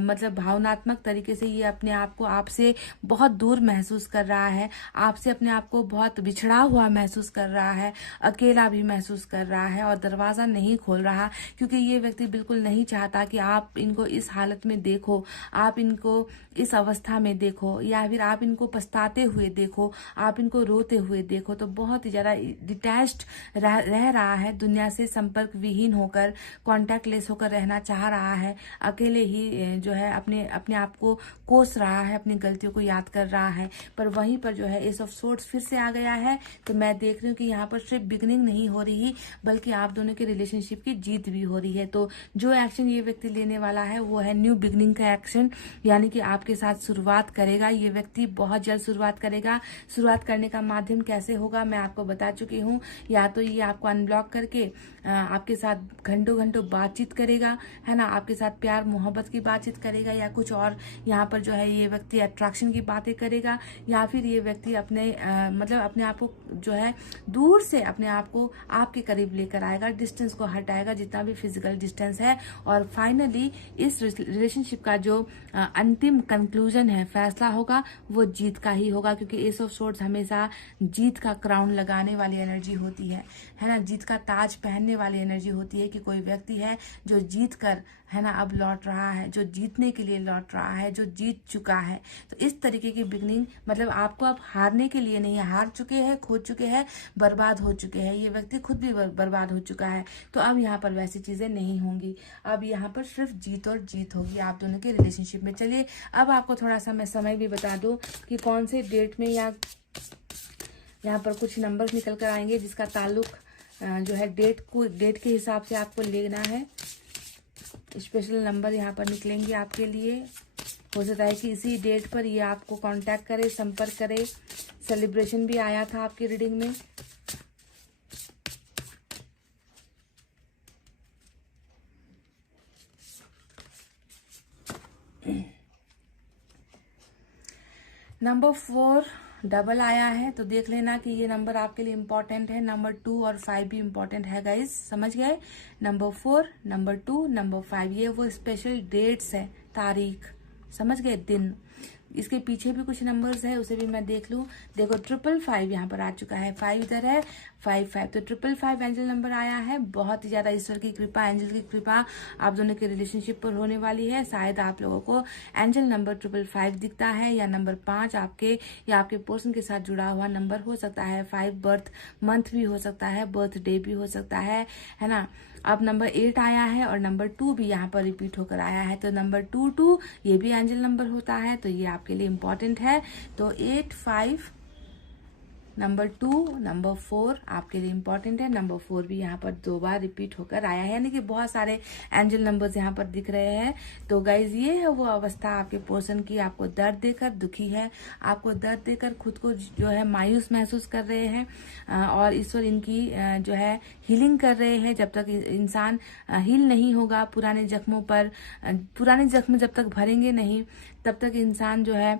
मतलब भावनात्मक तरीके से ये अपने आप को आपसे बहुत दूर महसूस कर रहा है, आपसे अपने आप को बहुत बिछड़ा हुआ महसूस कर रहा है, अकेला भी महसूस कर रहा है, और दरवाजा नहीं खोल रहा, क्योंकि ये व्यक्ति बिल्कुल नहीं चाहता कि आप इनको इस हालत में देखो, आप इनको इस अवस्था में देखो, या फिर आप इनको पछताते हुए देखो, आप इनको रोते हुए देखो। तो बहुत ही ज्यादा डिटैच्ड रह रहा है, दुनिया से संपर्क विहीन होकर, कॉन्टैक्ट लेस होकर रहना चाह रहा है, अकेले ही जो है अपने अपने आप को कोस रहा है, अपनी गलतियों को याद कर रहा है। पर वहीं पर जो है एस ऑफ सोर्ड्स फिर से आ गया है। तो मैं देख रही हूँ कि यहाँ पर सिर्फ बिगनिंग नहीं हो रही, बल्कि आप दोनों के रिलेशनशिप की जीत भी हो रही है। तो जो एक्शन ये व्यक्ति लेने वाला है वो है न्यू बिगनिंग का एक्शन, यानी कि आपके साथ शुरुआत करेगा ये व्यक्ति, बहुत जल्द शुरुआत करेगा। शुरुआत करने का माध्यम कैसे होगा मैं आपको बता चुकी हूँ, या तो ये आपको अनब्लॉक करके आपके साथ घंटों घंटों बातचीत करेगा, है ना, आपके साथ प्यार मोहब्बत की बातचीत करेगा, या कुछ और यहाँ पर जो है ये व्यक्ति अट्रैक्शन की बातें करेगा, या फिर ये व्यक्ति अपने मतलब अपने आप को जो है दूर से अपने आप को आपके करीब लेकर आएगा, डिस्टेंस को हटाएगा जितना भी फिजिकल डिस्टेंस है, और फाइनली इस रिलेशनशिप का जो अंतिम कंक्लूजन है, फैसला होगा, वो जीत का ही होगा, क्योंकि एस ऑफ सोर्ड्स हमेशा जीत का क्राउन लगाने वाली एनर्जी होती है ना, जीत का ताज पहनने वाली एनर्जी होती है, कि कोई व्यक्ति है जो जीत कर है ना अब लौट रहा है, जो जीतने के लिए लौट रहा है, जो जीत चुका है। तो इस तरीके की बिगनिंग, मतलब आपको अब हारने के लिए नहीं है, हार चुके हैं, खो चुके हैं, बर्बाद हो चुके हैं, ये व्यक्ति खुद भी बर्बाद हो चुका है। तो अब यहाँ पर वैसी चीजें नहीं होंगी, अब यहाँ पर सिर्फ जीत और जीत होगी आप दोनों के रिलेशनशिप में। चलिए अब आपको थोड़ा सा मैं समय भी बता दूं कि कौन से डेट में या यहाँ पर कुछ नंबर्स निकल कर आएंगे जिसका ताल्लुक जो है डेट के हिसाब से आपको लेना है। स्पेशल नंबर यहाँ पर निकलेंगे आपके लिए, हो सकता है कि इसी डेट पर ये आपको कांटेक्ट करे, संपर्क करे। सेलिब्रेशन भी आया था आपकी रीडिंग में। नंबर 4 डबल आया है, तो देख लेना कि ये नंबर आपके लिए इम्पोर्टेंट है। नंबर 2 और 5 भी इम्पोर्टेंट है गाइस, समझ गए। नंबर 4, नंबर 2, नंबर 5 ये वो स्पेशल डेट्स है, तारीख, समझ गए, दिन। इसके पीछे भी कुछ नंबर्स है, उसे भी मैं देख लूं। देखो 555 यहाँ पर आ चुका है, 5 इधर है, 55 तो 555 एंजल नंबर आया है। बहुत ही ज्यादा ईश्वर की कृपा, एंजल की कृपा आप दोनों के रिलेशनशिप पर होने वाली है। शायद आप लोगों को एंजल नंबर 555 दिखता है, या नंबर 5 आपके या आपके पर्सन के साथ जुड़ा हुआ नंबर हो सकता है। 5 बर्थ मंथ भी हो सकता है, बर्थ डे भी हो सकता है ना। अब नंबर 8 आया है और नंबर 2 भी यहाँ पर रिपीट होकर आया है, तो नंबर 2 ये भी एंजल नंबर होता है, तो ये आपके लिए इम्पोर्टेंट है। तो 8, 5, नंबर 2, नंबर 4 आपके लिए इम्पोर्टेंट है। नंबर 4 भी यहाँ पर 2 बार रिपीट होकर आया है, यानी कि बहुत सारे एंजल नंबर्स यहाँ पर दिख रहे हैं। तो गाइज ये है वो अवस्था आपके पर्सन की, आपको दर्द देकर दुखी है, आपको दर्द देकर खुद को जो है मायूस महसूस कर रहे हैं, और ईश्वर इनकी जो है हीलिंग कर रहे हैं। जब तक इंसान हील नहीं होगा पुराने जख्मों पर, पुराने जख्म जब तक भरेंगे नहीं, तब तक इंसान जो है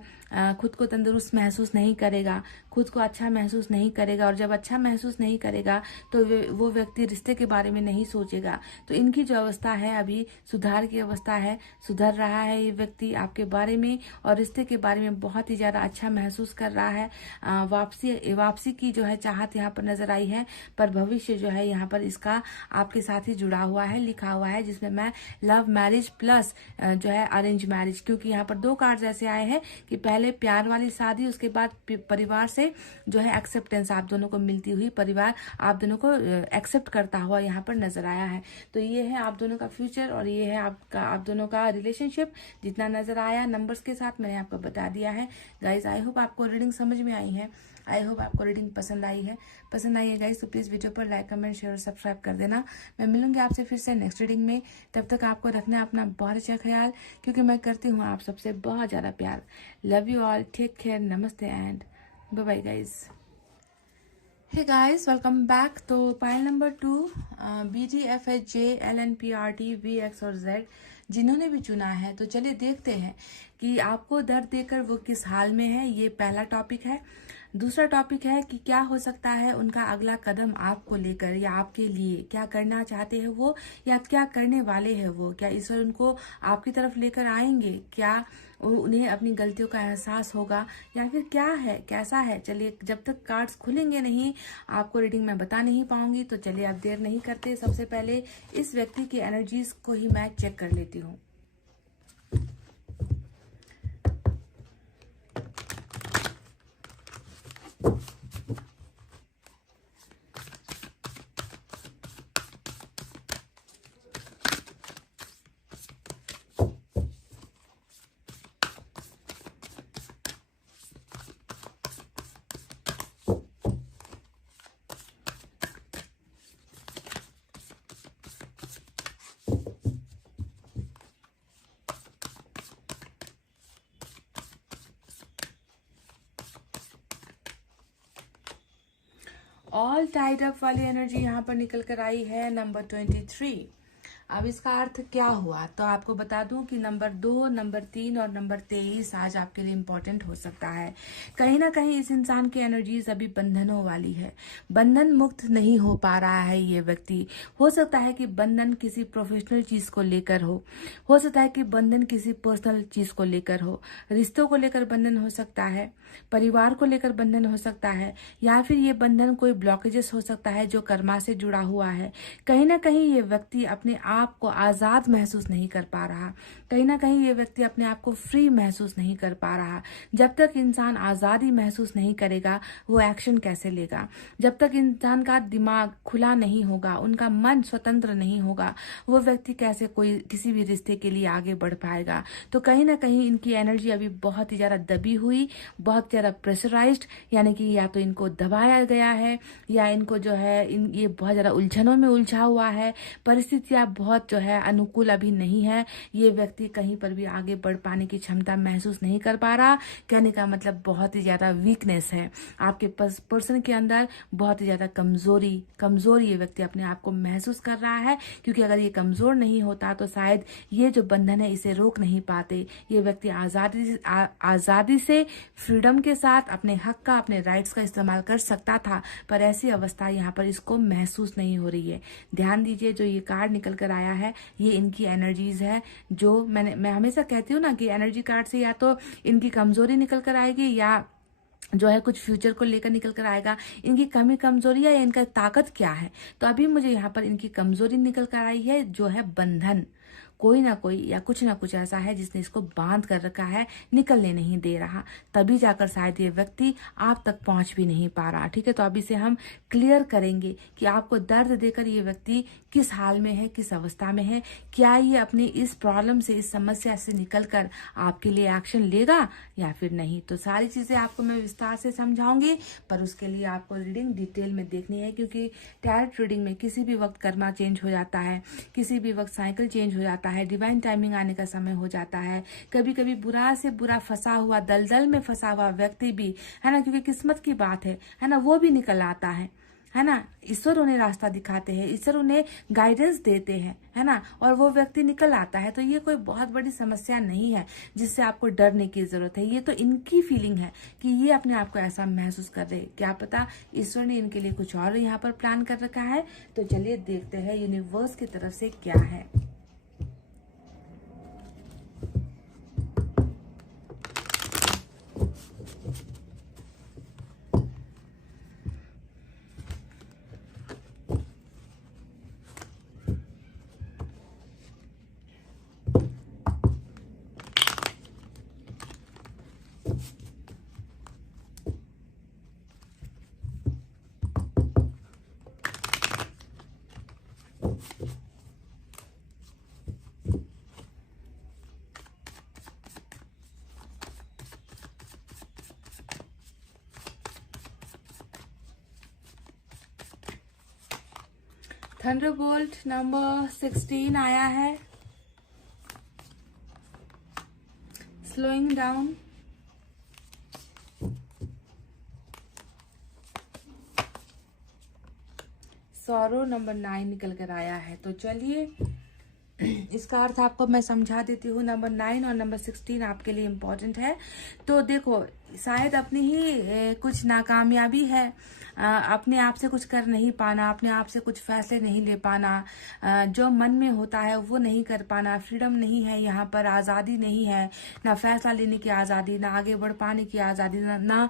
खुद को तंदुरुस्त महसूस नहीं करेगा, खुद को अच्छा महसूस नहीं करेगा, और जब अच्छा महसूस नहीं करेगा तो वो व्यक्ति रिश्ते के बारे में नहीं सोचेगा। तो इनकी जो अवस्था है अभी सुधार की अवस्था है, सुधर रहा है ये व्यक्ति आपके बारे में और रिश्ते के बारे में बहुत ही ज्यादा अच्छा महसूस कर रहा है। वापसी की जो है चाहत यहाँ पर नजर आई है, पर भविष्य जो है यहाँ पर इसका आपके साथ ही जुड़ा हुआ है, लिखा हुआ है, जिसमें मैं लव मैरिज प्लस जो है अरेंज मैरिज, क्योंकि यहाँ पर 2 कार्ड ऐसे आए हैं कि पहले प्यार वाली शादी, उसके बाद परिवार से जो है एक्सेप्टेंस आप दोनों को मिलती हुई, परिवार आप दोनों को एक्सेप्ट करता हुआ यहाँ पर नजर आया है। तो ये है आप दोनों का फ्यूचर और ये है आप दोनों का रिलेशनशिप। जितना नजर आया नंबर्स के साथ मैंने आपको बता दिया है। गाइज आई होप आपको रीडिंग समझ में आई है, आई होप आपको रीडिंग पसंद आई है गाइज। तो प्लीज वीडियो पर लाइक, कमेंट, शेयर और सब्सक्राइब कर देना। मैं मिलूंगी आपसे फिर से नेक्स्ट रीडिंग में। तब तक आपको रखना अपना बहुत अच्छा ख्याल, क्योंकि मैं करती हूँ आप सबसे बहुत ज्यादा प्यार। Love you all, take care, नमस्ते and bye bye guys. Hey guys, welcome back. तो pile number 2 BDFHJ LNPRT VX और Z जिन्होंने भी चुना है, तो चलिए देखते हैं कि आपको दर्द देकर वो किस हाल में है। ये पहला टॉपिक है। दूसरा टॉपिक है कि क्या हो सकता है उनका अगला कदम आपको लेकर, या आपके लिए क्या करना चाहते हैं वो, या क्या करने वाले हैं वो। क्या ईश्वर उनको आपकी तरफ लेकर आएंगे, क्या उन्हें अपनी गलतियों का एहसास होगा, या फिर क्या है, कैसा है। चलिए, जब तक कार्ड्स खुलेंगे नहीं आपको रीडिंग मैं बता नहीं पाऊंगी। तो चलिए आप देर नहीं करते, सबसे पहले इस व्यक्ति की एनर्जीज को ही मैं चेक कर लेती हूँ। ऑल टाइड अप वाली एनर्जी यहाँ पर निकल कर आई है, नंबर 23। अब इसका अर्थ क्या हुआ, तो आपको बता दूं कि नंबर 2, नंबर 3 और नंबर 23 आज आपके लिए इम्पोर्टेंट हो सकता है। कहीं ना कहीं इस इंसान की एनर्जीज अभी बंधनों वाली है, बंधन मुक्त नहीं हो पा रहा है ये व्यक्ति। हो सकता है कि बंधन किसी प्रोफेशनल चीज को लेकर हो सकता है कि बंधन किसी पर्सनल चीज को लेकर हो, रिश्तों को लेकर बंधन हो सकता है, परिवार को लेकर बंधन हो सकता है, या फिर ये बंधन कोई ब्लॉकेजेस हो सकता है जो कर्मा से जुड़ा हुआ है। कहीं ना कहीं ये व्यक्ति अपने आप को आजाद महसूस नहीं कर पा रहा, कहीं ना कहीं ये व्यक्ति अपने आप को फ्री महसूस नहीं कर पा रहा। जब तक इंसान आजादी महसूस नहीं करेगा वो एक्शन कैसे लेगा। जब तक इंसान का दिमाग खुला नहीं होगा, उनका मन स्वतंत्र नहीं होगा, वो व्यक्ति कैसे कोई किसी भी रिश्ते के लिए आगे बढ़ पाएगा। तो कहीं ना कहीं इनकी एनर्जी अभी बहुत ही ज्यादा दबी हुई, बहुत ज्यादा प्रेशराइज्ड, यानी कि या तो इनको दबाया गया है या इनको जो है ये बहुत ज्यादा उलझनों में उलझा हुआ है। परिस्थितियां बहुत जो है अनुकूल अभी नहीं है। ये व्यक्ति कहीं पर भी आगे बढ़ पाने की क्षमता महसूस नहीं कर पा रहा। कहने का मतलब बहुत ही ज्यादा वीकनेस है आपके पर्सन के अंदर, बहुत ही ज्यादा कमजोर ये व्यक्ति अपने आप को महसूस कर रहा है। क्योंकि अगर ये कमजोर नहीं होता तो शायद ये जो बंधन है इसे रोक नहीं पाते। ये व्यक्ति आजादी से फ्रीडम के साथ अपने हक का, अपने राइट्स का इस्तेमाल कर सकता था, पर ऐसी अवस्था यहाँ पर इसको महसूस नहीं हो रही है। ध्यान दीजिए, जो ये कार्ड निकल कर आया है, ये इनकी एनर्जीज है। जो मैं हमेशा कहती हूँ ना कि एनर्जी कार्ड से या तो इनकी कमजोरी निकल कर आएगी या जो है कुछ फ्यूचर को लेकर निकल कर आएगा, इनकी कमी कमजोरी या इनका ताकत क्या है। तो अभी मुझे यहाँ पर इनकी कमजोरी निकल कर आई है, जो है बंधन। कोई ना कोई या कुछ ना कुछ ऐसा है जिसने इसको बांध कर रखा है, निकलने नहीं दे रहा, तभी जाकर शायद ये व्यक्ति आप तक पहुंच भी नहीं पा रहा। ठीक है, तो अभी से हम क्लियर करेंगे कि आपको दर्द देकर ये व्यक्ति किस हाल में है, किस अवस्था में है, क्या ये अपनी इस प्रॉब्लम से, इस समस्या से निकलकर आपके लिए एक्शन लेगा या फिर नहीं। तो सारी चीजें आपको मैं विस्तार से समझाऊंगी, पर उसके लिए आपको रीडिंग डिटेल में देखनी है, क्योंकि टैरोट रीडिंग में किसी भी वक्त कर्मा चेंज हो जाता है, किसी भी वक्त साइकिल चेंज हो जाता है, डिवाइन टाइमिंग आने का समय हो जाता है। कभी कभी बुरा से बुरा फंसा हुआ, दलदल में फंसा हुआ व्यक्ति भी है ना, क्योंकि किस्मत की बात है ना, वो भी निकल आता है ना। ईश्वर उन्हें रास्ता दिखाते हैं, ईश्वर उन्हें गाइडेंस देते हैं, है ना, और वो व्यक्ति निकल आता है। तो ये कोई बहुत बड़ी समस्या नहीं है जिससे आपको डरने की जरूरत है। ये तो इनकी फीलिंग है कि ये अपने आप को ऐसा महसूस कर रहे हैं। क्या पता ईश्वर ने इनके लिए कुछ और यहाँ पर प्लान कर रखा है। तो चलिए देखते हैं यूनिवर्स की तरफ से क्या है। थंडरबोल्ट नंबर 16 आया है, स्लोइंग डाउन। सॉरो नंबर 9 निकल कर आया है। तो चलिए इसका अर्थ आपको मैं समझा देती हूँ। नंबर 9 और नंबर 16 आपके लिए इम्पोर्टेंट है। तो देखो, शायद अपनी ही कुछ नाकामयाबी है, अपने आप से कुछ कर नहीं पाना, अपने आप से कुछ फैसले नहीं ले पाना, जो मन में होता है वो नहीं कर पाना, फ्रीडम नहीं है यहाँ पर, आज़ादी नहीं है, ना फैसला लेने की आज़ादी, ना आगे बढ़ पाने की आज़ादी, ना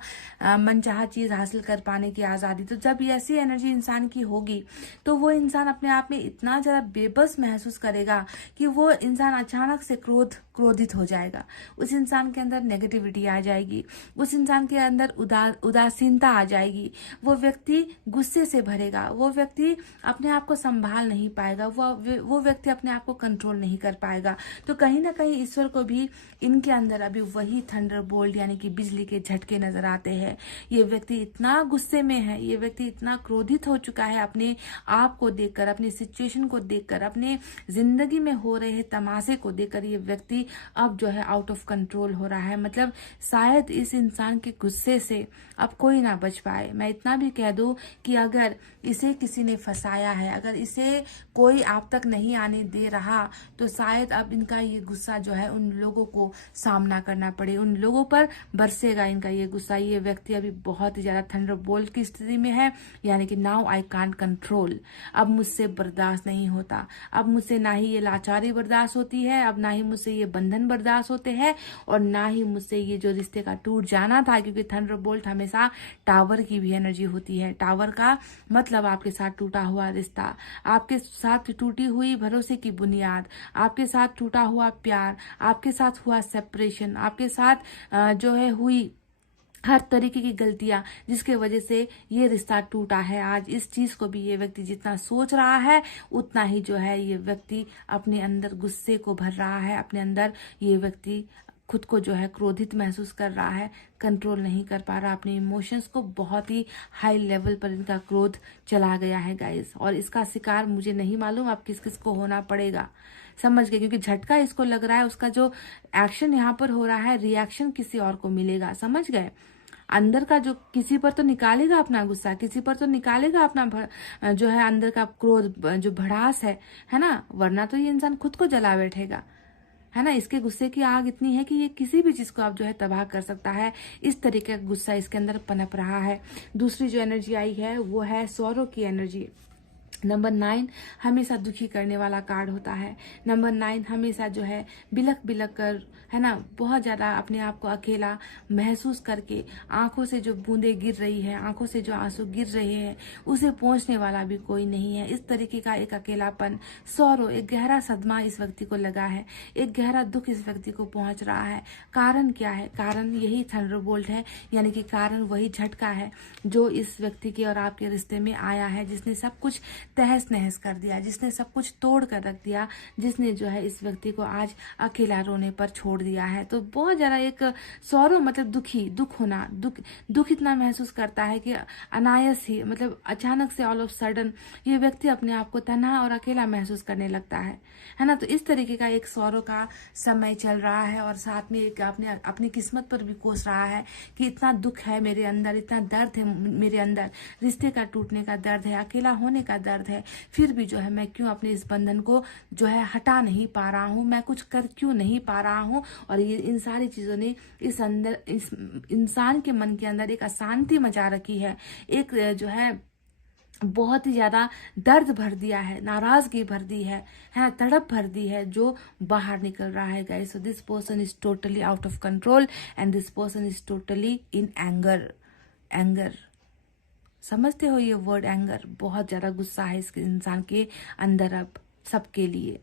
मनचाहा चीज़ हासिल कर पाने की आज़ादी। तो जब ऐसी एनर्जी इंसान की होगी तो वो इंसान अपने आप में इतना ज़्यादा बेबस महसूस करेगा कि वो इंसान अचानक से क्रोधित हो जाएगा। उस इंसान के अंदर नेगेटिविटी आ जाएगी, उस इंसान के अंदर उदासीनता आ जाएगी, वो व्यक्ति गुस्से से भरेगा, वो व्यक्ति अपने आप को संभाल नहीं पाएगा, वो व्यक्ति अपने आप को कंट्रोल नहीं कर पाएगा। तो कहीं ना कहीं ईश्वर को भी इनके अंदर अभी वही थंडरबोल्ट यानी कि बिजली के झटके नजर आते हैं। ये व्यक्ति इतना गुस्से में है, ये व्यक्ति इतना क्रोधित हो चुका है अपने आप को देखकर, अपनी सिचुएशन को देखकर, अपने जिंदगी में हो रहे तमाशे को देखकर ये व्यक्ति अब जो है आउट ऑफ कंट्रोल हो रहा है। मतलब शायद इस इंसान के गुस्से से अब कोई ना बच पाए। मैं इतना भी कह दूं कि अगर इसे किसी ने फंसाया है, अगर इसे कोई आप तक नहीं आने दे रहा, तो शायद अब इनका ये गुस्सा जो है उन लोगों को सामना करना पड़े, उन लोगों पर बरसेगा इनका ये गुस्सा। ये व्यक्ति अभी बहुत ही ज्यादा थंडरबोल्ट की स्थिति में है, यानी कि नाउ आई कांट कंट्रोल, अब मुझसे बर्दाश्त नहीं होता, अब मुझसे ना ही ये लाचारी बर्दाश्त होती है, अब ना ही मुझसे ये बंधन बर्दाश्त होते हैं, और ना ही मुझसे ये जो रिश्ते का टूट जाना था। क्योंकि थंडरबोल्ट हमेशा टावर की भी एनर्जी होती है। टावर का मतलब आपके साथ टूटा हुआ रिश्ता, आपके साथ टूटी हुई भरोसे की बुनियाद, आपके साथ टूटा हुआ प्यार, आपके साथ हुआ सेपरेशन, आपके साथ जो है हुई हर तरीके की गलतियां जिसके वजह से ये रिश्ता टूटा है। आज इस चीज को भी ये व्यक्ति जितना सोच रहा है उतना ही जो है ये व्यक्ति अपने अंदर गुस्से को भर रहा है, अपने अंदर ये व्यक्ति खुद को जो है क्रोधित महसूस कर रहा है, कंट्रोल नहीं कर पा रहा अपने इमोशंस को। बहुत ही हाई लेवल पर इनका क्रोध चला गया है गाइस, और इसका शिकार मुझे नहीं मालूम अब किस किस को होना पड़ेगा, समझ गए? क्योंकि झटका इसको लग रहा है, उसका जो एक्शन यहाँ पर हो रहा है, रिएक्शन किसी और को मिलेगा, समझ गए? अंदर का जो किसी पर तो निकालेगा अपना गुस्सा, किसी पर तो निकालेगा अपना जो है अंदर का क्रोध, जो भड़ास है ना, वरना तो ये इंसान खुद को जला बैठेगा, है ना। इसके गुस्से की आग इतनी है कि ये किसी भी चीज को आप जो है तबाह कर सकता है। इस तरीके का गुस्सा इसके अंदर पनप रहा है। दूसरी जो एनर्जी आई है वो है सौरों की एनर्जी। नंबर 9 हमेशा दुखी करने वाला कार्ड होता है। नंबर 9 हमेशा जो है बिलक बिलक कर, है ना, बहुत ज़्यादा अपने आप को अकेला महसूस करके आंखों से जो बूंदें गिर रही है, आंखों से जो आंसू गिर रहे हैं, उसे पहुंचने वाला भी कोई नहीं है। इस तरीके का एक अकेलापन, सौरो, एक गहरा सदमा इस व्यक्ति को लगा है, एक गहरा दुख इस व्यक्ति को पहुंच रहा है। कारण क्या है? कारण यही थंडरबोल्ट है, यानी कि कारण वही झटका है जो इस व्यक्ति के और आपके रिश्ते में आया है, जिसने सब कुछ तहस नहस कर दिया, जिसने सब कुछ तोड़ कर रख दिया, जिसने जो है इस व्यक्ति को आज अकेला रोने पर छोड़ दिया है। तो बहुत ज्यादा एक सौरो मतलब दुखी, दुख होना, दुख इतना महसूस करता है कि अनायास ही, मतलब अचानक से, ऑल ऑफ सडन ये व्यक्ति अपने आप को तन्हा और अकेला महसूस करने लगता है ना। तो इस तरीके का एक सौरो का समय चल रहा है और साथ में एक अपनी किस्मत पर भी कोस रहा है कि इतना दुख है मेरे अंदर, इतना दर्द है मेरे अंदर, रिश्ते का टूटने का दर्द है, अकेला होने का दर्द है, फिर भी जो है मैं क्यों अपने इस बंधन को जो है हटा नहीं पा रहा हूँ, मैं कुछ कर क्यों नहीं पा रहा हूँ। और ये इन सारी चीजों ने इस इंसान के मन के अंदर एक अशांति मचा रखी है, एक जो है बहुत ही ज्यादा दर्द भर दिया है, नाराजगी भर दी है, तड़प भर दी है, जो बाहर निकल रहा है guys. So this person is totally out of control and this person is totally in anger. समझते हो ये वर्ड एंगर? बहुत ज्यादा गुस्सा है इस इंसान के अंदर अब सबके लिए।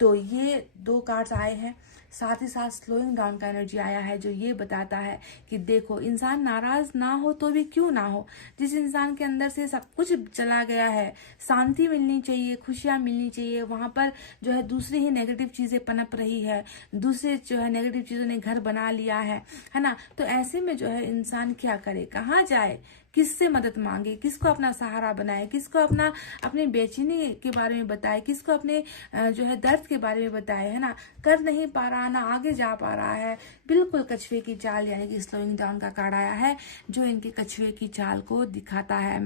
तो ये 2 कार्ड्स आए हैं, साथ ही साथ स्लोइंग डाउन का एनर्जी आया है, जो ये बताता है कि देखो, इंसान नाराज ना हो तो भी क्यों ना हो, जिस इंसान के अंदर से सब कुछ चला गया है, शांति मिलनी चाहिए, खुशियां मिलनी चाहिए, वहां पर जो है दूसरी ही नेगेटिव चीजें पनप रही है, दूसरे जो है नेगेटिव चीजों ने घर बना लिया है ना। तो ऐसे में जो है इंसान क्या करे, कहाँ जाए, किससे मदद मांगे, किसको अपना सहारा बनाए, किसको अपने बेचैनी के बारे में बताए, किसको अपने जो है दर्द के बारे में बताए, है ना। कर नहीं पा रहा, ना आगे जा पा रहा है, बिल्कुल कछुए की चाल, यानी कि स्लोइंग डाउन का कार्ड आया है, जो इनके कछुए की चाल को दिखाता है।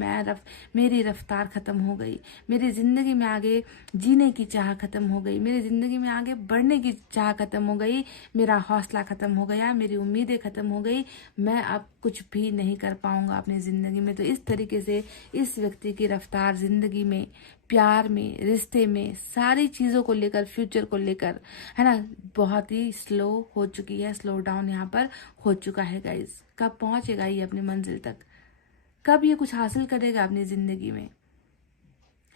मेरी रफ्तार खत्म हो गई, मेरी जिंदगी में आगे जीने की चाह खत्म हो गई, मेरी जिंदगी में आगे बढ़ने की चाह खत्म हो गई, मेरा हौसला खत्म हो गया, मेरी उम्मीदें खत्म हो गई, मैं अब कुछ भी नहीं कर पाऊंगा अपनी जिंदगी में। तो इस तरीके से इस व्यक्ति की रफ्तार जिंदगी में, प्यार में, रिश्ते में, सारी चीजों को लेकर, फ्यूचर को लेकर, है ना, बहुत ही स्लो हो चुकी है, स्लो डाउन यहाँ पर हो चुका है गाइस। कब पहुंचेगा ये अपनी मंजिल तक, कब ये कुछ हासिल करेगा अपनी जिंदगी में,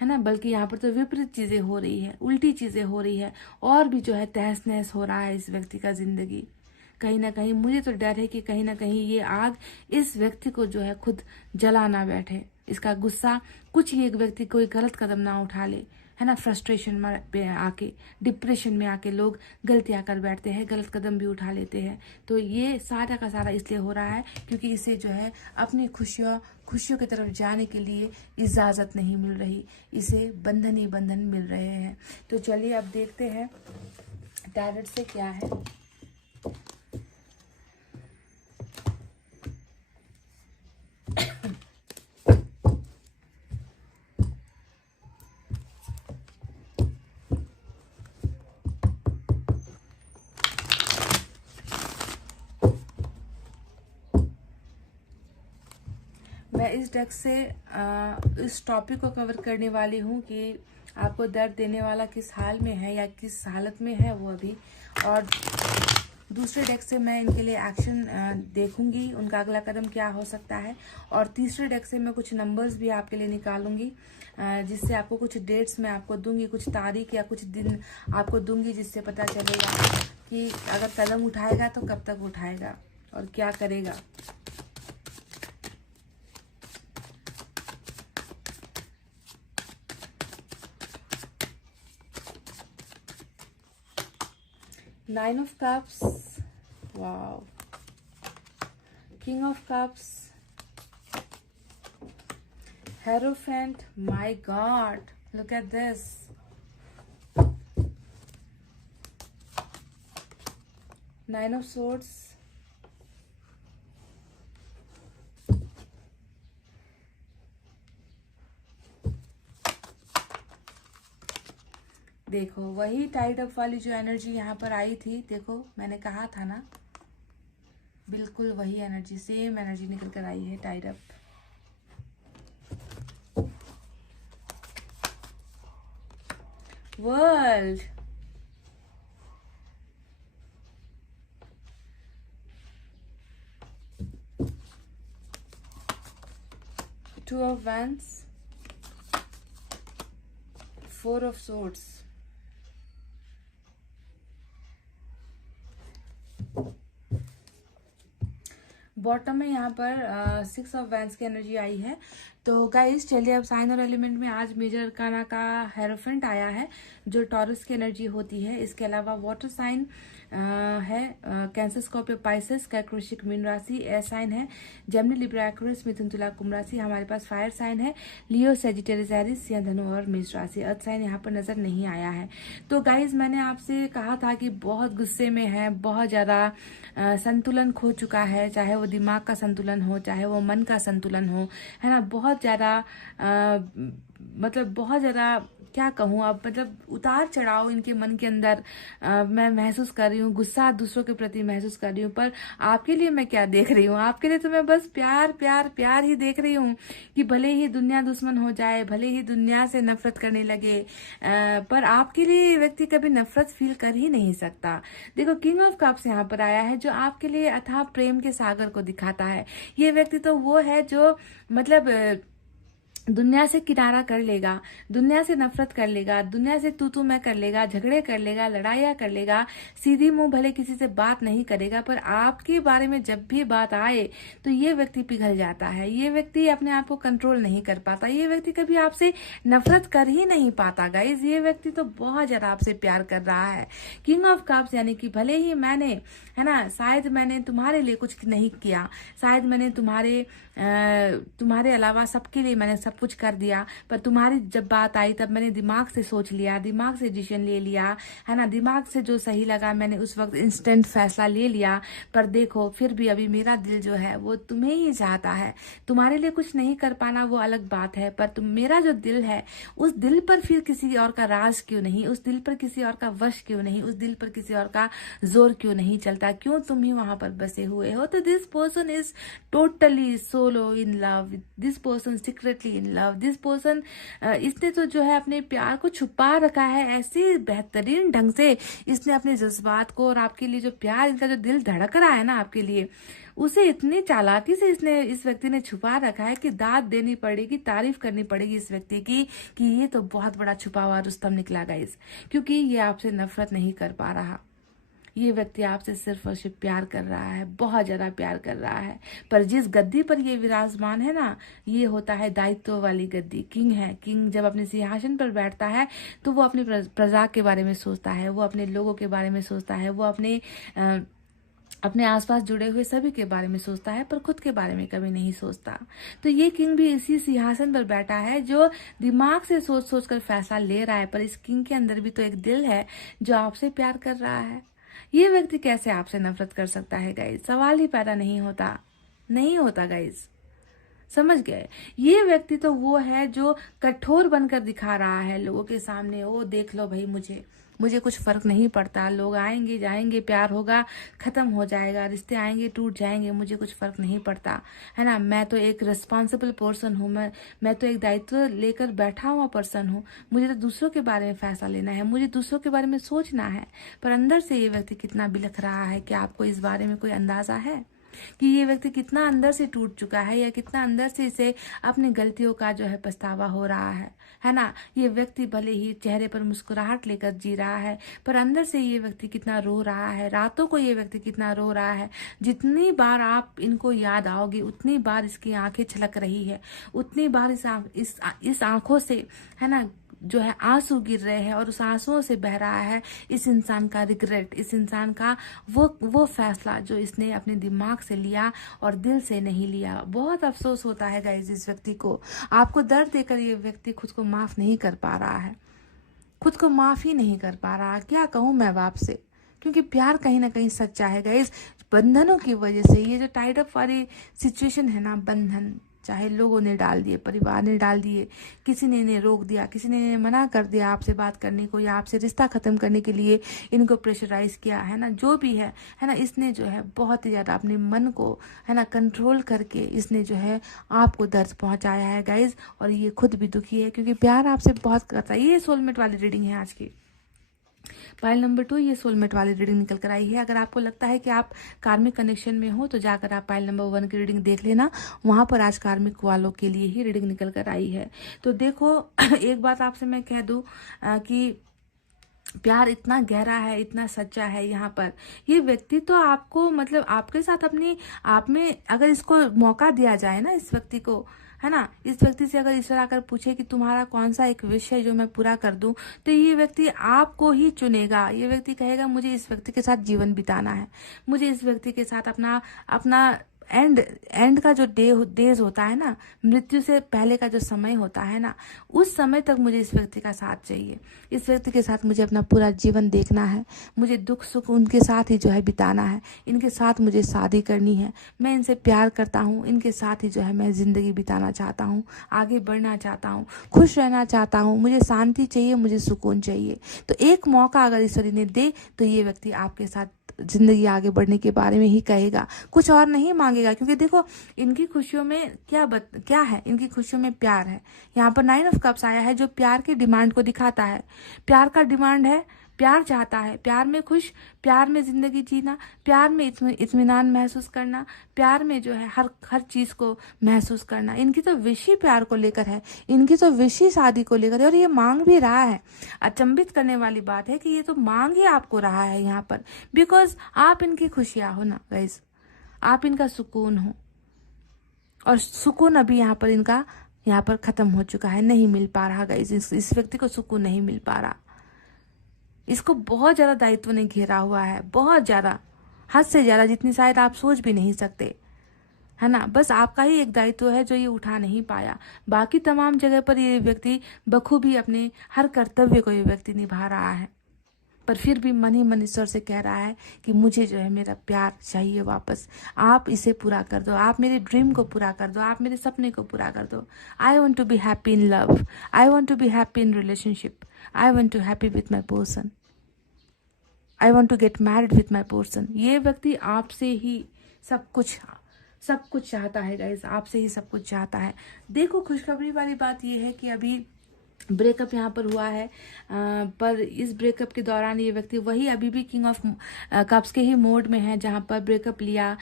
है ना। बल्कि यहाँ पर तो विपरीत चीजें हो रही है, उल्टी चीजें हो रही है, और भी जो है तहस नहस हो रहा है इस व्यक्ति का जिंदगी। कहीं ना कहीं मुझे तो डर है कि कहीं ना कहीं ये आग इस व्यक्ति को जो है खुद जला ना बैठे, इसका गुस्सा कुछ ही एक व्यक्ति कोई गलत कदम ना उठा ले, है ना। फ्रस्ट्रेशन में आके, डिप्रेशन में आके लोग गलतियां कर बैठते हैं, गलत कदम भी उठा लेते हैं। तो ये सारा का सारा इसलिए हो रहा है क्योंकि इसे जो है अपनी खुशियों की तरफ जाने के लिए इजाजत नहीं मिल रही, इसे बंधन ही बंधन मिल रहे हैं। तो चलिए अब देखते हैं टैरोट से क्या है। मैं इस डेक से इस टॉपिक को कवर करने वाली हूँ कि आपको दर्द देने वाला किस हाल में है या किस हालत में है वो अभी, और दूसरे डेक से मैं इनके लिए एक्शन देखूंगी, उनका अगला कदम क्या हो सकता है, और तीसरे डेक से मैं कुछ नंबर्स भी आपके लिए निकालूंगी, जिससे आपको कुछ डेट्स मैं आपको दूंगी, कुछ तारीख या कुछ दिन आपको दूंगी, जिससे पता चलेगा कि अगर कदम उठाएगा तो कब तक उठाएगा और क्या करेगा। Nine of Cups, wow. King of Cups, Hierophant, my God, look at this. Nine of Swords, देखो वही टाइड अप वाली जो एनर्जी यहाँ पर आई थी, देखो मैंने कहा था ना, बिल्कुल वही एनर्जी, सेम एनर्जी निकल कर आई है, tied up. World, two of wands, four of swords, bottom में यहाँ पर सिक्स ऑफ वैंड्स की एनर्जी आई है। तो गाइस चलिए अब साइन और एलिमेंट में आज मेजर अरकाना का हेरोफेंट आया है जो टॉरस की एनर्जी होती है। इसके अलावा वाटर साइन है कैंसर, स्कॉर्पियो, पाइसेस, कैंकर, वृश्चिक, मीन राशि। एयर साइन है जेमिनी, लिब्रा, एक्वेरियस, मिथुन, तुला, कुंभ राशि। हमारे पास फायर साइन है लियो, सेजिटेरियस, एरिस, सिंह, धनु और मेष राशि। अर्थ साइन यहाँ पर नजर नहीं आया है। तो गाइज मैंने आपसे कहा था कि बहुत गुस्से में है, बहुत ज्यादा संतुलन खो चुका है, चाहे वो दिमाग का संतुलन हो, चाहे वो मन का संतुलन हो, है ना। बहुत ज्यादा मतलब बहुत ज्यादा क्या कहूँ अब, मतलब उतार चढ़ाव इनके मन के अंदर मैं महसूस कर रही हूँ। गुस्सा दूसरों के प्रति महसूस कर रही हूँ, पर आपके लिए मैं क्या देख रही हूँ? आपके लिए तो मैं बस प्यार प्यार प्यार ही देख रही हूँ कि भले ही दुनिया दुश्मन हो जाए, भले ही दुनिया से नफरत करने लगे, पर आपके लिए ये व्यक्ति कभी नफरत फील कर ही नहीं सकता। देखो किंग ऑफ कप्स यहाँ पर आया है जो आपके लिए अथाह प्रेम के सागर को दिखाता है। ये व्यक्ति तो वो है जो मतलब दुनिया से किनारा कर लेगा, दुनिया से नफरत कर लेगा, दुनिया से तू मैं कर लेगा, झगड़े कर लेगा, लड़ाइयाँ कर लेगा, सीधी मुंह भले किसी से बात नहीं करेगा, पर आपके बारे में जब भी बात आए तो ये व्यक्ति पिघल जाता है। ये व्यक्ति अपने आप को कंट्रोल नहीं कर पाता। ये व्यक्ति कभी आपसे नफरत कर ही नहीं पाता गाइज। ये व्यक्ति तो बहुत ज्यादा आपसे प्यार कर रहा है। किंग ऑफ कप्स यानी कि भले ही मैंने, है ना, शायद मैंने तुम्हारे लिए कुछ नहीं किया, शायद मैंने तुम्हारे अलावा सबके लिए मैंने सब कुछ कर दिया, पर तुम्हारी जब बात आई तब मैंने दिमाग से सोच लिया, दिमाग से डिसीजन ले लिया, है ना। दिमाग से जो सही लगा मैंने उस वक्त इंस्टेंट फैसला ले लिया। पर देखो फिर भी अभी मेरा दिल जो है वो तुम्हें ही चाहता है। तुम्हारे लिए कुछ नहीं कर पाना वो अलग बात है, पर मेरा जो दिल है उस दिल पर फिर किसी और का राज क्यों नहीं, उस दिल पर किसी और का वश क्यों नहीं, उस दिल पर किसी और का जोर क्यों नहीं चलता? क्यों तुम ही वहां पर बसे हुए हो? तो this person is totally solo in love, this person secretly in love, this person इसने तो जो है अपने प्यार को छुपा रखा है ऐसे बेहतरीन ढंग से। इसने अपने जज्बात को और आपके लिए जो प्यार, इनका जो दिल धड़क रहा है ना आपके लिए, उसे इतनी चालाकी से इस व्यक्ति ने छुपा रखा है कि दाद देनी पड़ेगी, तारीफ करनी पड़ेगी इस व्यक्ति की कि ये तो बहुत बड़ा छुपा हुआ रुस्तम निकला गाइस। क्योंकि ये आपसे नफरत नहीं कर पा रहा। ये व्यक्ति आपसे सिर्फ और सिर्फ प्यार कर रहा है, बहुत ज्यादा प्यार कर रहा है। पर जिस गद्दी पर ये विराजमान है ना, ये होता है दायित्व वाली गद्दी। किंग है, किंग जब अपने सिंहासन पर बैठता है तो वो अपनी प्रजा के बारे में सोचता है, वो अपने लोगों के बारे में सोचता है, वो अपने आसपास जुड़े हुए सभी के बारे में सोचता है, पर खुद के बारे में कभी नहीं सोचता। तो ये किंग भी इसी सिंहासन पर बैठा है जो दिमाग से सोच सोच कर फैसला ले रहा है, पर इस किंग के अंदर भी तो एक दिल है जो आपसे प्यार कर रहा है। ये व्यक्ति कैसे आपसे नफरत कर सकता है गाइज? सवाल ही पैदा नहीं होता गाइज, समझ गए? ये व्यक्ति तो वो है जो कठोर बनकर दिखा रहा है लोगों के सामने, ओ देख लो भाई, मुझे कुछ फर्क नहीं पड़ता, लोग आएंगे जाएंगे, प्यार होगा खत्म हो जाएगा, रिश्ते आएंगे टूट जाएंगे, मुझे कुछ फर्क नहीं पड़ता, है ना। मैं तो एक रिस्पॉन्सिबल पर्सन हूँ, मैं तो एक दायित्व लेकर बैठा हुआ पर्सन हूँ। मुझे तो दूसरों के बारे में फैसला लेना है, मुझे दूसरों के बारे में सोचना है। पर अंदर से ये व्यक्ति कितना बिलख रहा है, क्या आपको इस बारे में कोई अंदाजा है कि ये व्यक्ति कितना अंदर से टूट चुका है, या कितना अंदर से इसे अपनी गलतियों का जो है पछतावा हो रहा है ना। ये व्यक्ति भले ही चेहरे पर मुस्कुराहट लेकर जी रहा है, पर अंदर से ये व्यक्ति कितना रो रहा है, रातों को ये व्यक्ति कितना रो रहा है। जितनी बार आप इनको याद आओगे उतनी बार इसकी आंखें छलक रही है, उतनी बार इस आंखों से, है ना, जो है आंसू गिर रहे हैं, और उस आंसुओं से बह रहा है इस इंसान का रिग्रेट, इस इंसान का वो फैसला जो इसने अपने दिमाग से लिया और दिल से नहीं लिया। बहुत अफसोस होता है गाइस इस व्यक्ति को। आपको दर्द देकर ये व्यक्ति खुद को माफ नहीं कर पा रहा है, खुद को माफ ही नहीं कर पा रहा। क्या कहूं मैं आपसे, क्योंकि प्यार कहीं ना कहीं सच्चा है गाइस। बंधनों की वजह से ये जो टाइड अप वाली सिचुएशन है ना, बंधन, चाहे लोगों ने डाल दिए, परिवार ने डाल दिए, किसी ने इन्हें रोक दिया, किसी ने इन्हें मना कर दिया आपसे बात करने को, या आपसे रिश्ता खत्म करने के लिए इनको प्रेशराइज किया है ना, जो भी है ना, इसने जो है बहुत ही ज़्यादा अपने मन को है ना कंट्रोल करके इसने जो है आपको दर्द पहुंचाया है गाइज। और ये खुद भी दुखी है क्योंकि प्यार आपसे बहुत करता है। ये सोलमेट वाली रीडिंग है आज की। पाइल नंबर 2 ये सोलमेट वाली रीडिंग निकल कर आई है। अगर आपको लगता है कि आप कार्मिक कनेक्शन में हो तो जाकर आप पाइल नंबर 1 की रीडिंग देख लेना, वहां पर आज कार्मिक वालों के लिए ही रीडिंग निकल कर आई है। तो देखो एक बात आपसे मैं कह दूं कि प्यार इतना गहरा है, इतना सच्चा है। यहाँ पर ये व्यक्ति तो आपको मतलब आपके साथ अपनी आप में अगर इसको मौका दिया जाए ना, इस व्यक्ति को है ना, इस व्यक्ति से अगर ईश्वर आकर पूछे कि तुम्हारा कौन सा एक विषय जो मैं पूरा कर दूं, तो ये व्यक्ति आपको ही चुनेगा। ये व्यक्ति कहेगा मुझे इस व्यक्ति के साथ जीवन बिताना है, मुझे इस व्यक्ति के साथ अपना अपना एंड का जो डेज होता है ना, मृत्यु से पहले का जो समय होता है ना, उस समय तक मुझे इस व्यक्ति का साथ चाहिए। इस व्यक्ति के साथ मुझे अपना पूरा जीवन देखना है, मुझे दुख सुख उनके साथ ही जो है बिताना है, इनके साथ मुझे शादी करनी है, मैं इनसे प्यार करता हूँ, इनके साथ ही जो है मैं जिंदगी बिताना चाहता हूँ, आगे बढ़ना चाहता हूँ, खुश रहना चाहता हूँ, मुझे शांति चाहिए, मुझे सुकून चाहिए। तो एक मौका अगर ईश्वर ने दे तो ये व्यक्ति आपके साथ जिंदगी आगे बढ़ने के बारे में ही कहेगा, कुछ और नहीं मांगेगा। क्योंकि देखो इनकी खुशियों में क्या है, इनकी खुशियों में प्यार है। यहाँ पर 9 ऑफ कप्स आया है जो प्यार की डिमांड को दिखाता है। प्यार का डिमांड है, प्यार चाहता है, प्यार में खुश, प्यार में जिंदगी जीना, प्यार में इत्मीनान महसूस करना, प्यार में जो है हर चीज को महसूस करना। इनकी तो विश ही प्यार को लेकर है, इनकी तो विश ही शादी को लेकर है, और ये मांग भी रहा है। अचंभित करने वाली बात है कि ये तो मांग ही आपको रहा है यहाँ पर, बिकॉज आप इनकी खुशियां हो ना गाइस, आप इनका सुकून हो, और सुकून अभी यहाँ पर खत्म हो चुका है, नहीं मिल पा रहा गाइस। इस व्यक्ति को सुकून नहीं मिल पा रहा। इसको बहुत ज्यादा दायित्व ने घेरा हुआ है, बहुत ज्यादा, हद से ज्यादा, जितनी शायद आप सोच भी नहीं सकते, है ना। बस आपका ही एक दायित्व है जो ये उठा नहीं पाया। बाकी तमाम जगह पर ये व्यक्ति बखूबी अपने हर कर्तव्य को ये व्यक्ति निभा रहा है, पर फिर भी मन ही मन ईश्वर से कह रहा है कि मुझे जो है मेरा प्यार चाहिए वापस, आप इसे पूरा कर दो, आप मेरे ड्रीम को पूरा कर दो, आप मेरे सपने को पूरा कर दो। I want to be happy in love, I want to be happy in relationship, I want to happy with my person, I want to get married with my person. ये व्यक्ति आपसे ही सब कुछ चाहता है गाइस, आपसे ही सब कुछ चाहता है। देखो खुशखबरी वाली बात ये है कि अभी ब्रेकअप यहाँ पर हुआ है, पर इस ब्रेकअप के दौरान ये व्यक्ति वही अभी भी किंग ऑफ कप्स के ही मोड में है, जहाँ पर ब्रेकअप लिया।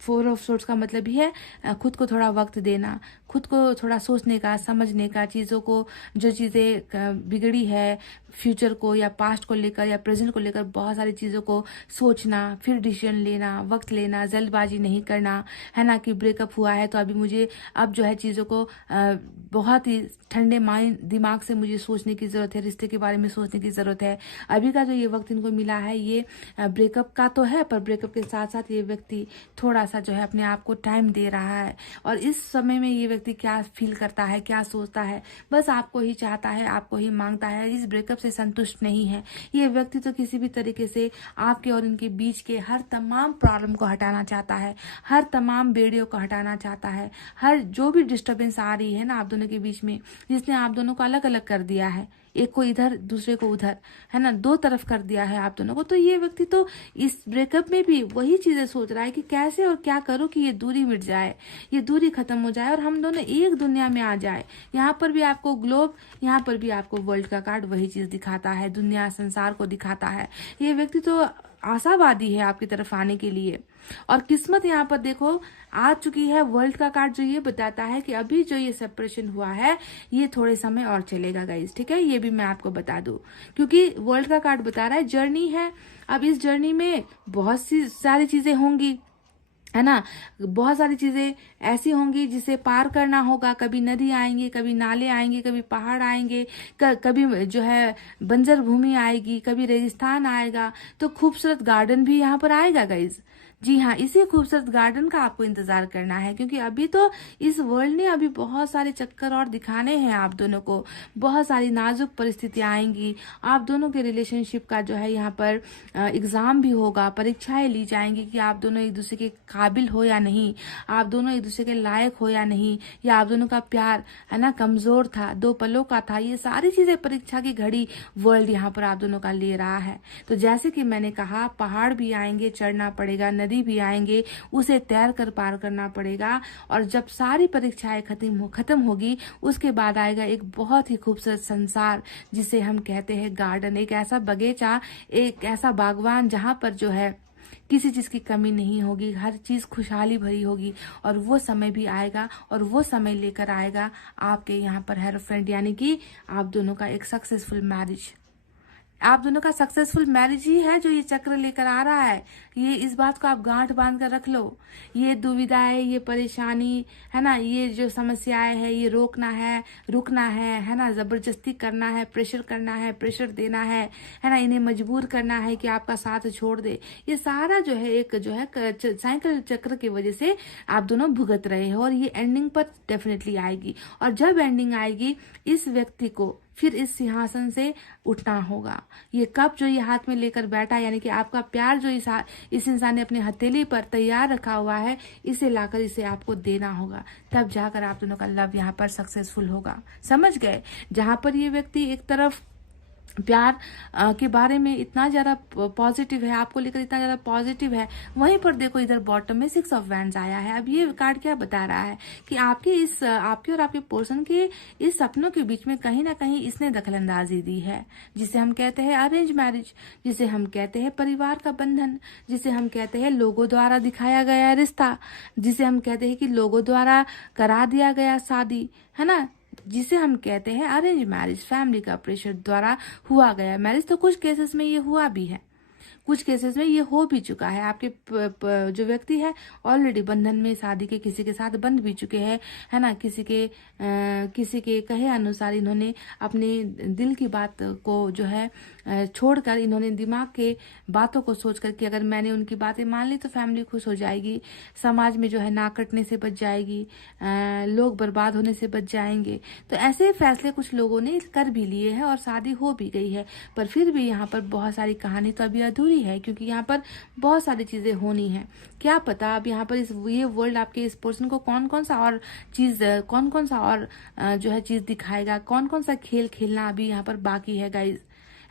4 ऑफ सोर्ड्स का मतलब ही है खुद को थोड़ा वक्त देना, खुद को थोड़ा सोचने का, समझने का, चीज़ों को, जो चीज़ें बिगड़ी है फ्यूचर को या पास्ट को लेकर या प्रेजेंट को लेकर, बहुत सारी चीज़ों को सोचना, फिर डिसीजन लेना, वक्त लेना, जल्दबाजी नहीं करना, है ना। कि ब्रेकअप हुआ है तो अभी मुझे अब जो है चीज़ों को बहुत ही ठंडे माइंड दिमाग से मुझे सोचने की ज़रूरत है, रिश्ते के बारे में सोचने की ज़रूरत है। अभी का जो ये वक्त इनको मिला है ये ब्रेकअप का तो है, पर ब्रेकअप के साथ साथ ये व्यक्ति थोड़ा सा जो है अपने आप को टाइम दे रहा है। और इस समय में ये व्यक्ति क्या फील करता है, क्या सोचता है, बस आपको ही चाहता है, आपको ही मांगता है, इस ब्रेकअप से संतुष्ट नहीं है। ये व्यक्ति तो किसी भी तरीके से आपके और इनके बीच के हर तमाम प्रॉब्लम को हटाना चाहता है, हर तमाम बेड़ियों को हटाना चाहता है, हर जो भी डिस्टर्बेंस आ रही है ना आप दोनों के बीच में, जिसने आप दोनों को अलग अलग कर दिया है, एक को इधर दूसरे को उधर, है ना, 2 तरफ कर दिया है आप दोनों को। तो ये व्यक्ति तो इस ब्रेकअप में भी वही चीजें सोच रहा है कि कैसे और क्या करो कि ये दूरी मिट जाए, ये दूरी खत्म हो जाए और हम दोनों एक दुनिया में आ जाए। यहाँ पर भी आपको ग्लोब, यहाँ पर भी आपको वर्ल्ड का कार्ड वही चीज दिखाता है, दुनिया संसार को दिखाता है। ये व्यक्ति तो आशावादी है आपकी तरफ आने के लिए, और किस्मत यहाँ पर देखो आ चुकी है। वर्ल्ड का कार्ड जो ये बताता है कि अभी जो ये सेपरेशन हुआ है ये थोड़े समय और चलेगा गाइस, ठीक है। ये भी मैं आपको बता दूं, क्योंकि वर्ल्ड का कार्ड बता रहा है जर्नी है। अब इस जर्नी में बहुत सी सारी चीजें होंगी, है ना, बहुत सारी चीजें ऐसी होंगी जिसे पार करना होगा। कभी नदी आएंगे, कभी नाले आएंगे, कभी पहाड़ आएंगे, कभी जो है बंजर भूमि आएगी, कभी रेगिस्तान आएगा, तो खूबसूरत गार्डन भी यहाँ पर आएगा गाइज। जी हाँ, इसी खूबसूरत गार्डन का आपको इंतजार करना है, क्योंकि अभी तो इस वर्ल्ड ने अभी बहुत सारे चक्कर और दिखाने हैं आप दोनों को। बहुत सारी नाजुक परिस्थितियां आएंगी, आप दोनों के रिलेशनशिप का जो है यहाँ पर एग्जाम भी होगा, परीक्षाएं ली जाएंगी कि आप दोनों एक दूसरे के काबिल हो या नहीं, आप दोनों एक दूसरे के लायक हो या नहीं, या आप दोनों का प्यार है ना कमजोर था, 2 पलों का था। ये सारी चीजें परीक्षा की घड़ी वर्ल्ड यहाँ पर आप दोनों का ले रहा है। तो जैसे कि मैंने कहा, पहाड़ भी आएंगे, चढ़ना पड़ेगा, नदी भी आएंगे, उसे तैर कर पार करना पड़ेगा। और जब सारी परीक्षाएं खत्म होगी, उसके बाद आएगा एक बहुत ही खूबसूरत संसार, जिसे हम कहते हैं गार्डन। एक ऐसा बगीचा, एक ऐसा बागवान जहां पर जो है किसी चीज की कमी नहीं होगी, हर चीज खुशहाली भरी होगी। और वो समय भी आएगा, और वो समय लेकर आएगा आपके यहाँ पर हेयर फ्रेंड, यानी कि आप दोनों का एक सक्सेसफुल मैरिज। आप दोनों का सक्सेसफुल मैरिज ही है जो ये चक्र लेकर आ रहा है। ये इस बात को आप गांठ बांध कर रख लो। ये दुविधाएं, ये परेशानी है ना, ये जो समस्याएं है, ये रोकना है, रुकना है ना, जबरदस्ती करना है, प्रेशर देना है ना, इन्हें मजबूर करना है कि आपका साथ छोड़ दे। ये सारा जो है एक जो है साइकिल चक्र की वजह से आप दोनों भुगत रहे हो, और ये एंडिंग पर डेफिनेटली आएगी। और जब एंडिंग आएगी, इस व्यक्ति को फिर इस सिंहासन से उठना होगा। ये कप जो ये हाथ में लेकर बैठा, यानी कि आपका प्यार जो इस इंसान ने अपने हथेली पर तैयार रखा हुआ है, इसे लाकर इसे आपको देना होगा। तब जाकर आप दोनों का लव यहाँ पर सक्सेसफुल होगा। समझ गए? जहां पर ये व्यक्ति एक तरफ प्यार के बारे में इतना ज्यादा पॉजिटिव है, आपको लेकर इतना ज्यादा पॉजिटिव है, वहीं पर देखो इधर बॉटम में 6 ऑफ वैंड्स आया है। अब ये कार्ड क्या बता रहा है कि आपके और आपके पर्सन के इस सपनों के बीच में कहीं ना कहीं इसने दखलंदाजी दी है, जिसे हम कहते हैं अरेंज मैरिज, जिसे हम कहते हैं परिवार का बंधन, जिसे हम कहते हैं लोगों द्वारा दिखाया गया रिश्ता, जिसे हम कहते हैं कि लोगों द्वारा करा दिया गया शादी, है ना, जिसे हम कहते हैं अरेंज मैरिज, फैमिली का प्रेशर द्वारा हुआ गया मैरिज। तो कुछ केसेस में ये हुआ भी है, कुछ केसेस में ये हो भी चुका है। आपके जो व्यक्ति है ऑलरेडी बंधन में शादी के किसी के साथ बंध भी चुके हैं, है ना। किसी के कहे अनुसार इन्होंने अपने दिल की बात को जो है छोड़कर, इन्होंने दिमाग के बातों को सोचकर कि अगर मैंने उनकी बातें मान ली तो फैमिली खुश हो जाएगी, समाज में जो है ना कटने से बच जाएगी, लोग बर्बाद होने से बच जाएंगे। तो ऐसे फैसले कुछ लोगों ने कर भी लिए हैं और शादी हो भी गई है। पर फिर भी यहाँ पर बहुत सारी कहानी तो अभी अधूरी है, क्योंकि यहाँ पर बहुत सारी चीजें होनी है। क्या पता अब यहाँ पर ये वर्ल्ड आपके इस पर्सन को कौन कौन सा और जो है चीज दिखाएगा, कौन कौन सा खेल खेलना अभी यहाँ पर बाकी है गाइज,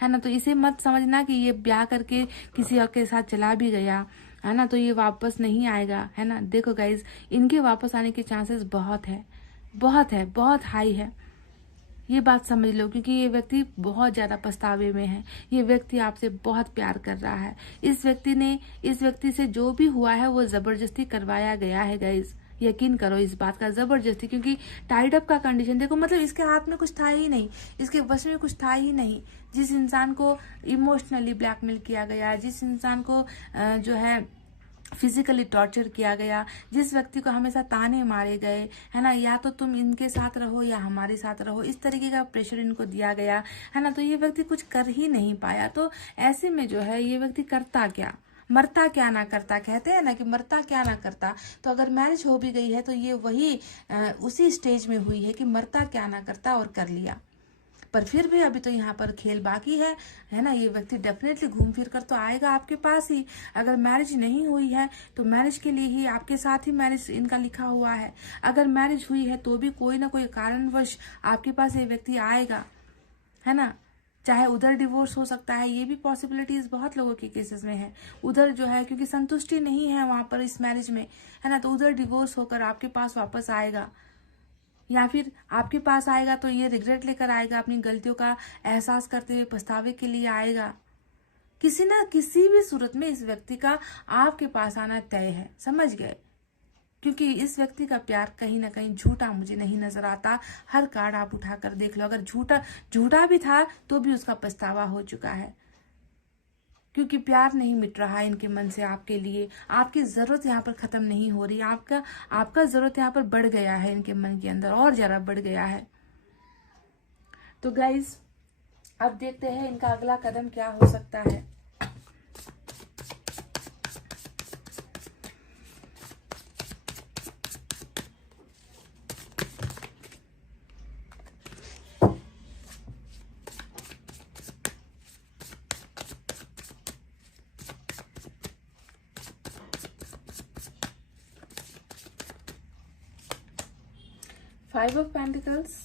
है ना। तो इसे मत समझना कि ये ब्याह करके किसी और के साथ चला भी गया, है ना, तो ये वापस नहीं आएगा, है ना। देखो गाइज, इनके वापस आने के चांसेस बहुत हाई है। ये बात समझ लो, क्योंकि ये व्यक्ति बहुत ज्यादा पछतावे में है। ये व्यक्ति आपसे बहुत प्यार कर रहा है। इस व्यक्ति से जो भी हुआ है वो जबरदस्ती करवाया गया है गाइज, यकीन करो इस बात का, जबरदस्ती। क्योंकि टाइड अप का कंडीशन देखो, मतलब इसके हाथ में कुछ था ही नहीं, इसके बस में कुछ था ही नहीं। जिस इंसान को इमोशनली ब्लैकमेल किया गया, जिस इंसान को जो है फिजिकली टॉर्चर किया गया, जिस व्यक्ति को हमेशा ताने मारे गए, है ना, या तो तुम इनके साथ रहो या हमारे साथ रहो, इस तरीके का प्रेशर इनको दिया गया, है ना। तो ये व्यक्ति कुछ कर ही नहीं पाया। तो ऐसे में जो है ये व्यक्ति करता क्या, मरता क्या ना करता, कहते हैं ना कि मरता क्या ना करता। तो अगर मैरिज हो भी गई है तो ये वही उसी स्टेज में हुई है कि मरता क्या ना करता और कर लिया। पर फिर भी अभी तो यहाँ पर खेल बाकी है ना। ये व्यक्ति डेफिनेटली घूम फिर कर तो आएगा आपके पास ही। अगर मैरिज नहीं हुई है तो मैरिज के लिए ही आपके साथ ही मैरिज इनका लिखा हुआ है। अगर मैरिज हुई है तो भी कोई ना कोई कारणवश आपके पास ये व्यक्ति आएगा, है ना। चाहे उधर डिवोर्स हो सकता है, ये भी पॉसिबिलिटीज बहुत लोगों के केसेस में है। उधर जो है क्योंकि संतुष्टि नहीं है वहां पर इस मैरिज में, है ना, तो उधर डिवोर्स होकर आपके पास वापस आएगा, या फिर आपके पास आएगा तो ये रिग्रेट लेकर आएगा, अपनी गलतियों का एहसास करते हुए पछतावे के लिए आएगा। किसी ना किसी भी सूरत में इस व्यक्ति का आपके पास आना तय है, समझ गए। क्योंकि इस व्यक्ति का प्यार कहीं ना कहीं झूठा मुझे नहीं नजर आता। हर कार्ड आप उठाकर देख लो, अगर झूठा भी था तो भी उसका पछतावा हो चुका है, क्योंकि प्यार नहीं मिट रहा इनके मन से आपके लिए। आपकी जरूरत यहाँ पर खत्म नहीं हो रही, आपका जरूरत यहाँ पर बढ़ गया है इनके मन के अंदर, और ज्यादा बढ़ गया है। तो गाइज अब देखते हैं इनका अगला कदम क्या हो सकता है। 5 of Pentacles,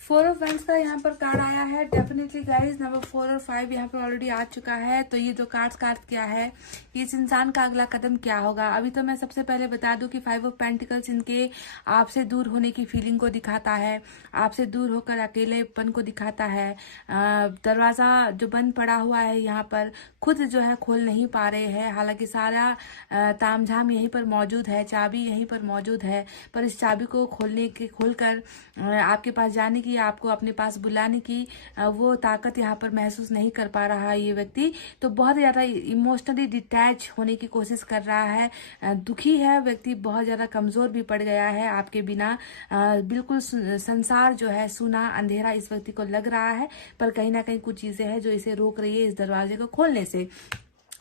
four of wands का यहाँ पर कार्ड आया है। डेफिनेटली गाइज नंबर 4 और 5 यहाँ पर ऑलरेडी आ चुका है। तो ये जो कार्ड क्या है, इस इंसान का अगला कदम क्या होगा। अभी तो मैं सबसे पहले बता दूं कि 5 ऑफ पेंटिकल्स इनके आपसे दूर होने की फीलिंग को दिखाता है, आपसे दूर होकर अकेलेपन को दिखाता है। दरवाजा जो बंद पड़ा हुआ है यहाँ पर खुद जो है खोल नहीं पा रहे हैं। हालांकि सारा तामझाम यहीं पर मौजूद है, चाबी यहीं पर मौजूद है, पर इस चाबी को खोलकर आपके पास जाने की, आपको अपने पास बुलाने की वो ताकत यहाँ पर महसूस नहीं कर पा रहा है ये व्यक्ति। तो बहुत ज्यादा इमोशनली डिटैच होने की कोशिश कर रहा है, दुखी है व्यक्ति, बहुत ज्यादा कमजोर भी पड़ गया है आपके बिना। बिल्कुल संसार जो है सूना अंधेरा इस व्यक्ति को लग रहा है, पर कहीं ना कहीं कुछ चीजें हैं जो इसे रोक रही है इस दरवाजे को खोलने से।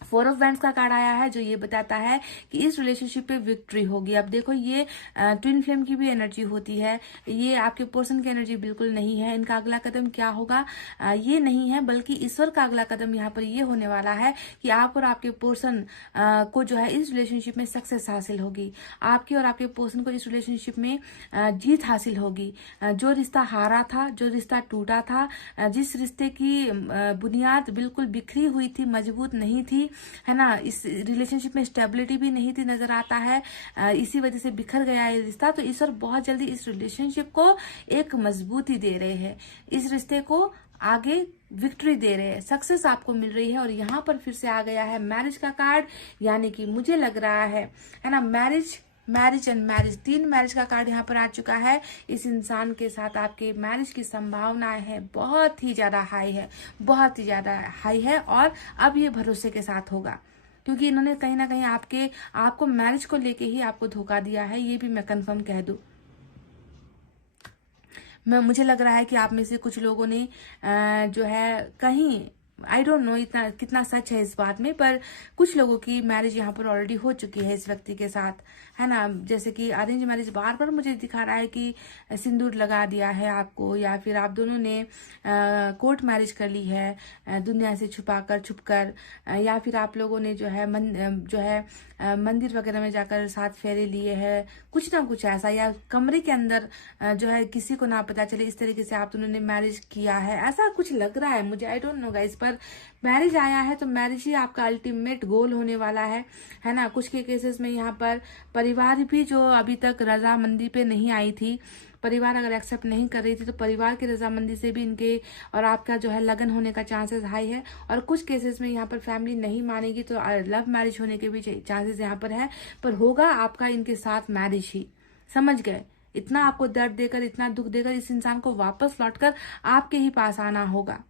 4 ऑफ वैंड्स का कार्ड आया है जो ये बताता है कि इस रिलेशनशिप पे विक्ट्री होगी। अब देखो ये ट्विन फ्लेम की भी एनर्जी होती है, ये आपके पर्सन की एनर्जी बिल्कुल नहीं है। इनका अगला कदम क्या होगा ये नहीं है, बल्कि ईश्वर का अगला कदम यहाँ पर ये होने वाला है कि आप और आपके पर्सन को जो है इस रिलेशनशिप में सक्सेस हासिल होगी। आपके और आपके पर्सन को इस रिलेशनशिप में जीत हासिल होगी। जो रिश्ता हारा था, जो रिश्ता टूटा था, जिस रिश्ते की बुनियाद बिल्कुल बिखरी हुई थी, मजबूत नहीं थी, है ना, इस रिलेशनशिप में स्टेबिलिटी भी नहीं थी नजर आता है, इसी वजह से बिखर गया है रिश्ता। तो ईश्वर बहुत जल्दी इस रिलेशनशिप को एक मजबूती दे रहे हैं, इस रिश्ते को आगे विक्ट्री दे रहे हैं, सक्सेस आपको मिल रही है। और यहाँ पर फिर से आ गया है मैरिज का कार्ड, यानी कि मुझे लग रहा है ना, मैरिज एंड मैरिज, 3 मैरिज का कार्ड यहाँ पर आ चुका है। इस इंसान के साथ आपके मैरिज की संभावनाएं है बहुत ही ज्यादा हाई है, बहुत ही ज्यादा हाई है। और अब ये भरोसे के साथ होगा, क्योंकि इन्होंने कहीं ना कहीं आपको मैरिज को लेके ही आपको धोखा दिया है, ये भी मैं कंफर्म कह दूं। मुझे लग रहा है कि आप में से कुछ लोगों ने जो है कहीं, आई डोंट नो इतना कितना सच है इस बात में, पर कुछ लोगों की मैरिज यहाँ पर ऑलरेडी हो चुकी है इस व्यक्ति के साथ, है ना। जैसे कि अरेंज मैरिज बार बार मुझे दिखा रहा है कि सिंदूर लगा दिया है आपको, या फिर आप दोनों ने कोर्ट मैरिज कर ली है दुनिया से छुपकर, या फिर आप लोगों ने जो है मंदिर वगैरह में जाकर साथ फेरे लिए हैं, कुछ ना कुछ ऐसा, या कमरे के अंदर जो है किसी को ना पता चले, इस तरीके से आप दोनों ने मैरिज किया है, ऐसा कुछ लग रहा है मुझे, आई डोंट नो गाइस। पर मैरिज आया है तो मैरिज ही आपका अल्टीमेट गोल होने वाला है ना। कुछ के केसेस में यहाँ पर परिवार भी जो अभी तक रजामंदी पे नहीं आई थी, परिवार अगर एक्सेप्ट नहीं कर रही थी, तो परिवार की रजामंदी से भी इनके और आपका जो है लगन होने का चांसेस हाई है। और कुछ केसेस में यहाँ पर फैमिली नहीं मानेगी तो लव मैरिज होने के भी चांसेस यहाँ पर है, पर होगा आपका इनके साथ मैरिज ही, समझ गए। इतना आपको दर्द देकर, इतना दुख देकर इस इंसान को वापस लौटकर आपके ही पास आना होगा।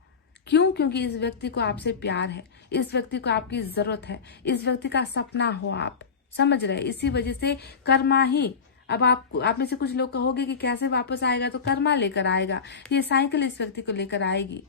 क्यों? क्योंकि इस व्यक्ति को आपसे प्यार है, इस व्यक्ति को आपकी जरूरत है, इस व्यक्ति का सपना हो आप, समझ रहे। इसी वजह से कर्मा ही, अब आप में से कुछ लोग कहोगे कि कैसे वापस आएगा, तो कर्मा लेकर आएगा, ये साइकिल इस व्यक्ति को लेकर आएगी।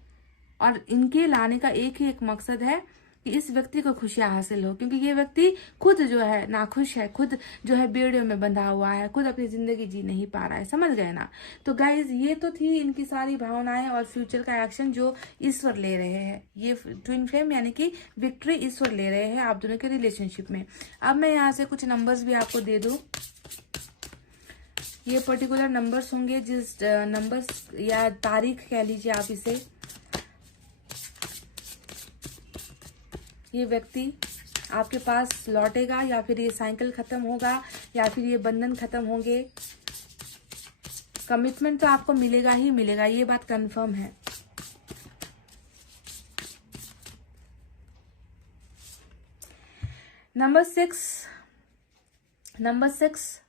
और इनके लाने का एक ही एक मकसद है कि इस व्यक्ति को खुशियां हासिल हो, क्योंकि ये व्यक्ति खुद जो है नाखुश है, खुद जो है बेड़ियों में बंधा हुआ है, खुद अपनी जिंदगी जी नहीं पा रहा है, समझ गए ना। तो गाइज ये तो थी इनकी सारी भावनाएं और फ्यूचर का एक्शन जो ईश्वर ले रहे हैं। ये ट्विन फ्लेम यानी कि विक्ट्री ईश्वर ले रहे हैं आप दोनों के रिलेशनशिप में। अब मैं यहाँ से कुछ नंबर्स भी आपको दे दूं, ये पर्टिकुलर नंबर्स होंगे, जिस नंबर्स या तारीख कह लीजिए आप इसे, ये व्यक्ति आपके पास लौटेगा, या फिर ये साइकिल खत्म होगा, या फिर ये बंधन खत्म होंगे। कमिटमेंट तो आपको मिलेगा ही मिलेगा, ये बात कंफर्म है। नंबर 6,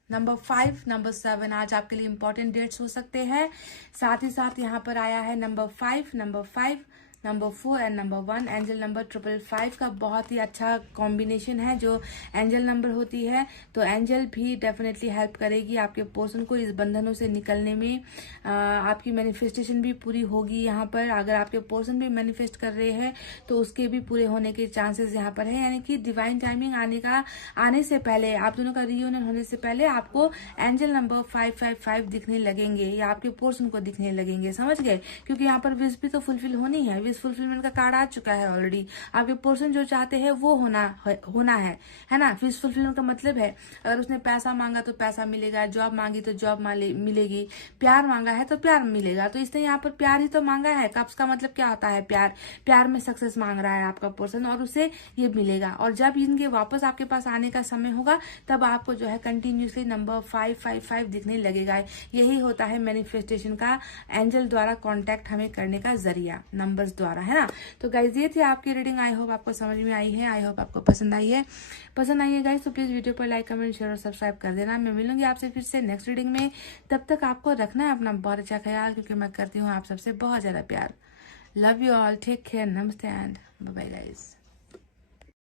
नंबर 5, नंबर 7 आज आपके लिए इंपॉर्टेंट डेट्स हो सकते हैं। साथ ही साथ यहाँ पर आया है number 5, number 4 and number 1। Angel number 555 का बहुत ही अच्छा कॉम्बिनेशन है जो एंजल नंबर होती है। तो एंजल भी डेफिनेटली हेल्प करेगी आपके पर्सन को इस बंधनों से निकलने में। आपकी मैनिफेस्टेशन भी पूरी होगी यहाँ पर। अगर आपके पर्सन भी मैनिफेस्ट कर रहे हैं तो उसके भी पूरे होने के चांसेस यहाँ पर है। यानी कि डिवाइन टाइमिंग आने से पहले, आप दोनों का रियूनियन होने से पहले आपको एंजल नंबर 555 दिखने लगेंगे या आपके पर्सन को दिखने लगेंगे, समझ गए? क्योंकि यहाँ पर विश भी तो फुलफिल होनी है। विश फुलफिलमेंट का कार्ड आ चुका है ऑलरेडी। आपके पर्सन जो चाहते हैं वो होना है ना। विश फुलफिलमेंट का मतलब है अगर उसने पैसा मांगा तो पैसा मिलेगा, जॉब मांगी तो जॉब मिलेगी, प्यार मांगा है तो प्यार मिलेगा। तो इसने यहाँ पर प्यार ही तो मांगा है। कप्स का मतलब क्या होता है? प्यार में सक्सेस मांग रहा है आपका पर्सन और उसे ये मिलेगा। और जब इनके वापस आपके पास आने का समय होगा तब आपको जो है कंटिन्यूसली नंबर 555 दिखने लगेगा। यही होता है मैनिफेस्टेशन का, एंजल द्वारा कांटेक्ट हमें करने का जरिया, नंबर्स द्वारा, है ना। तो गाइज ये थी आपकी रीडिंग। आई होप आपको समझ में आई है, आई होप आपको पसंद आई है गाइज। तो प्लीज वीडियो पर लाइक, कमेंट, शेयर और सब्सक्राइब कर देना। मैं मिलूंगी आपसे फिर से नेक्स्ट रीडिंग में। तब तक आपको रखना है अपना बहुत अच्छा ख्याल, क्योंकि मैं करती हूँ आप सबसे बहुत ज्यादा प्यार। Love you all, take care, नमस्ते एंड बाय बाय गाइज।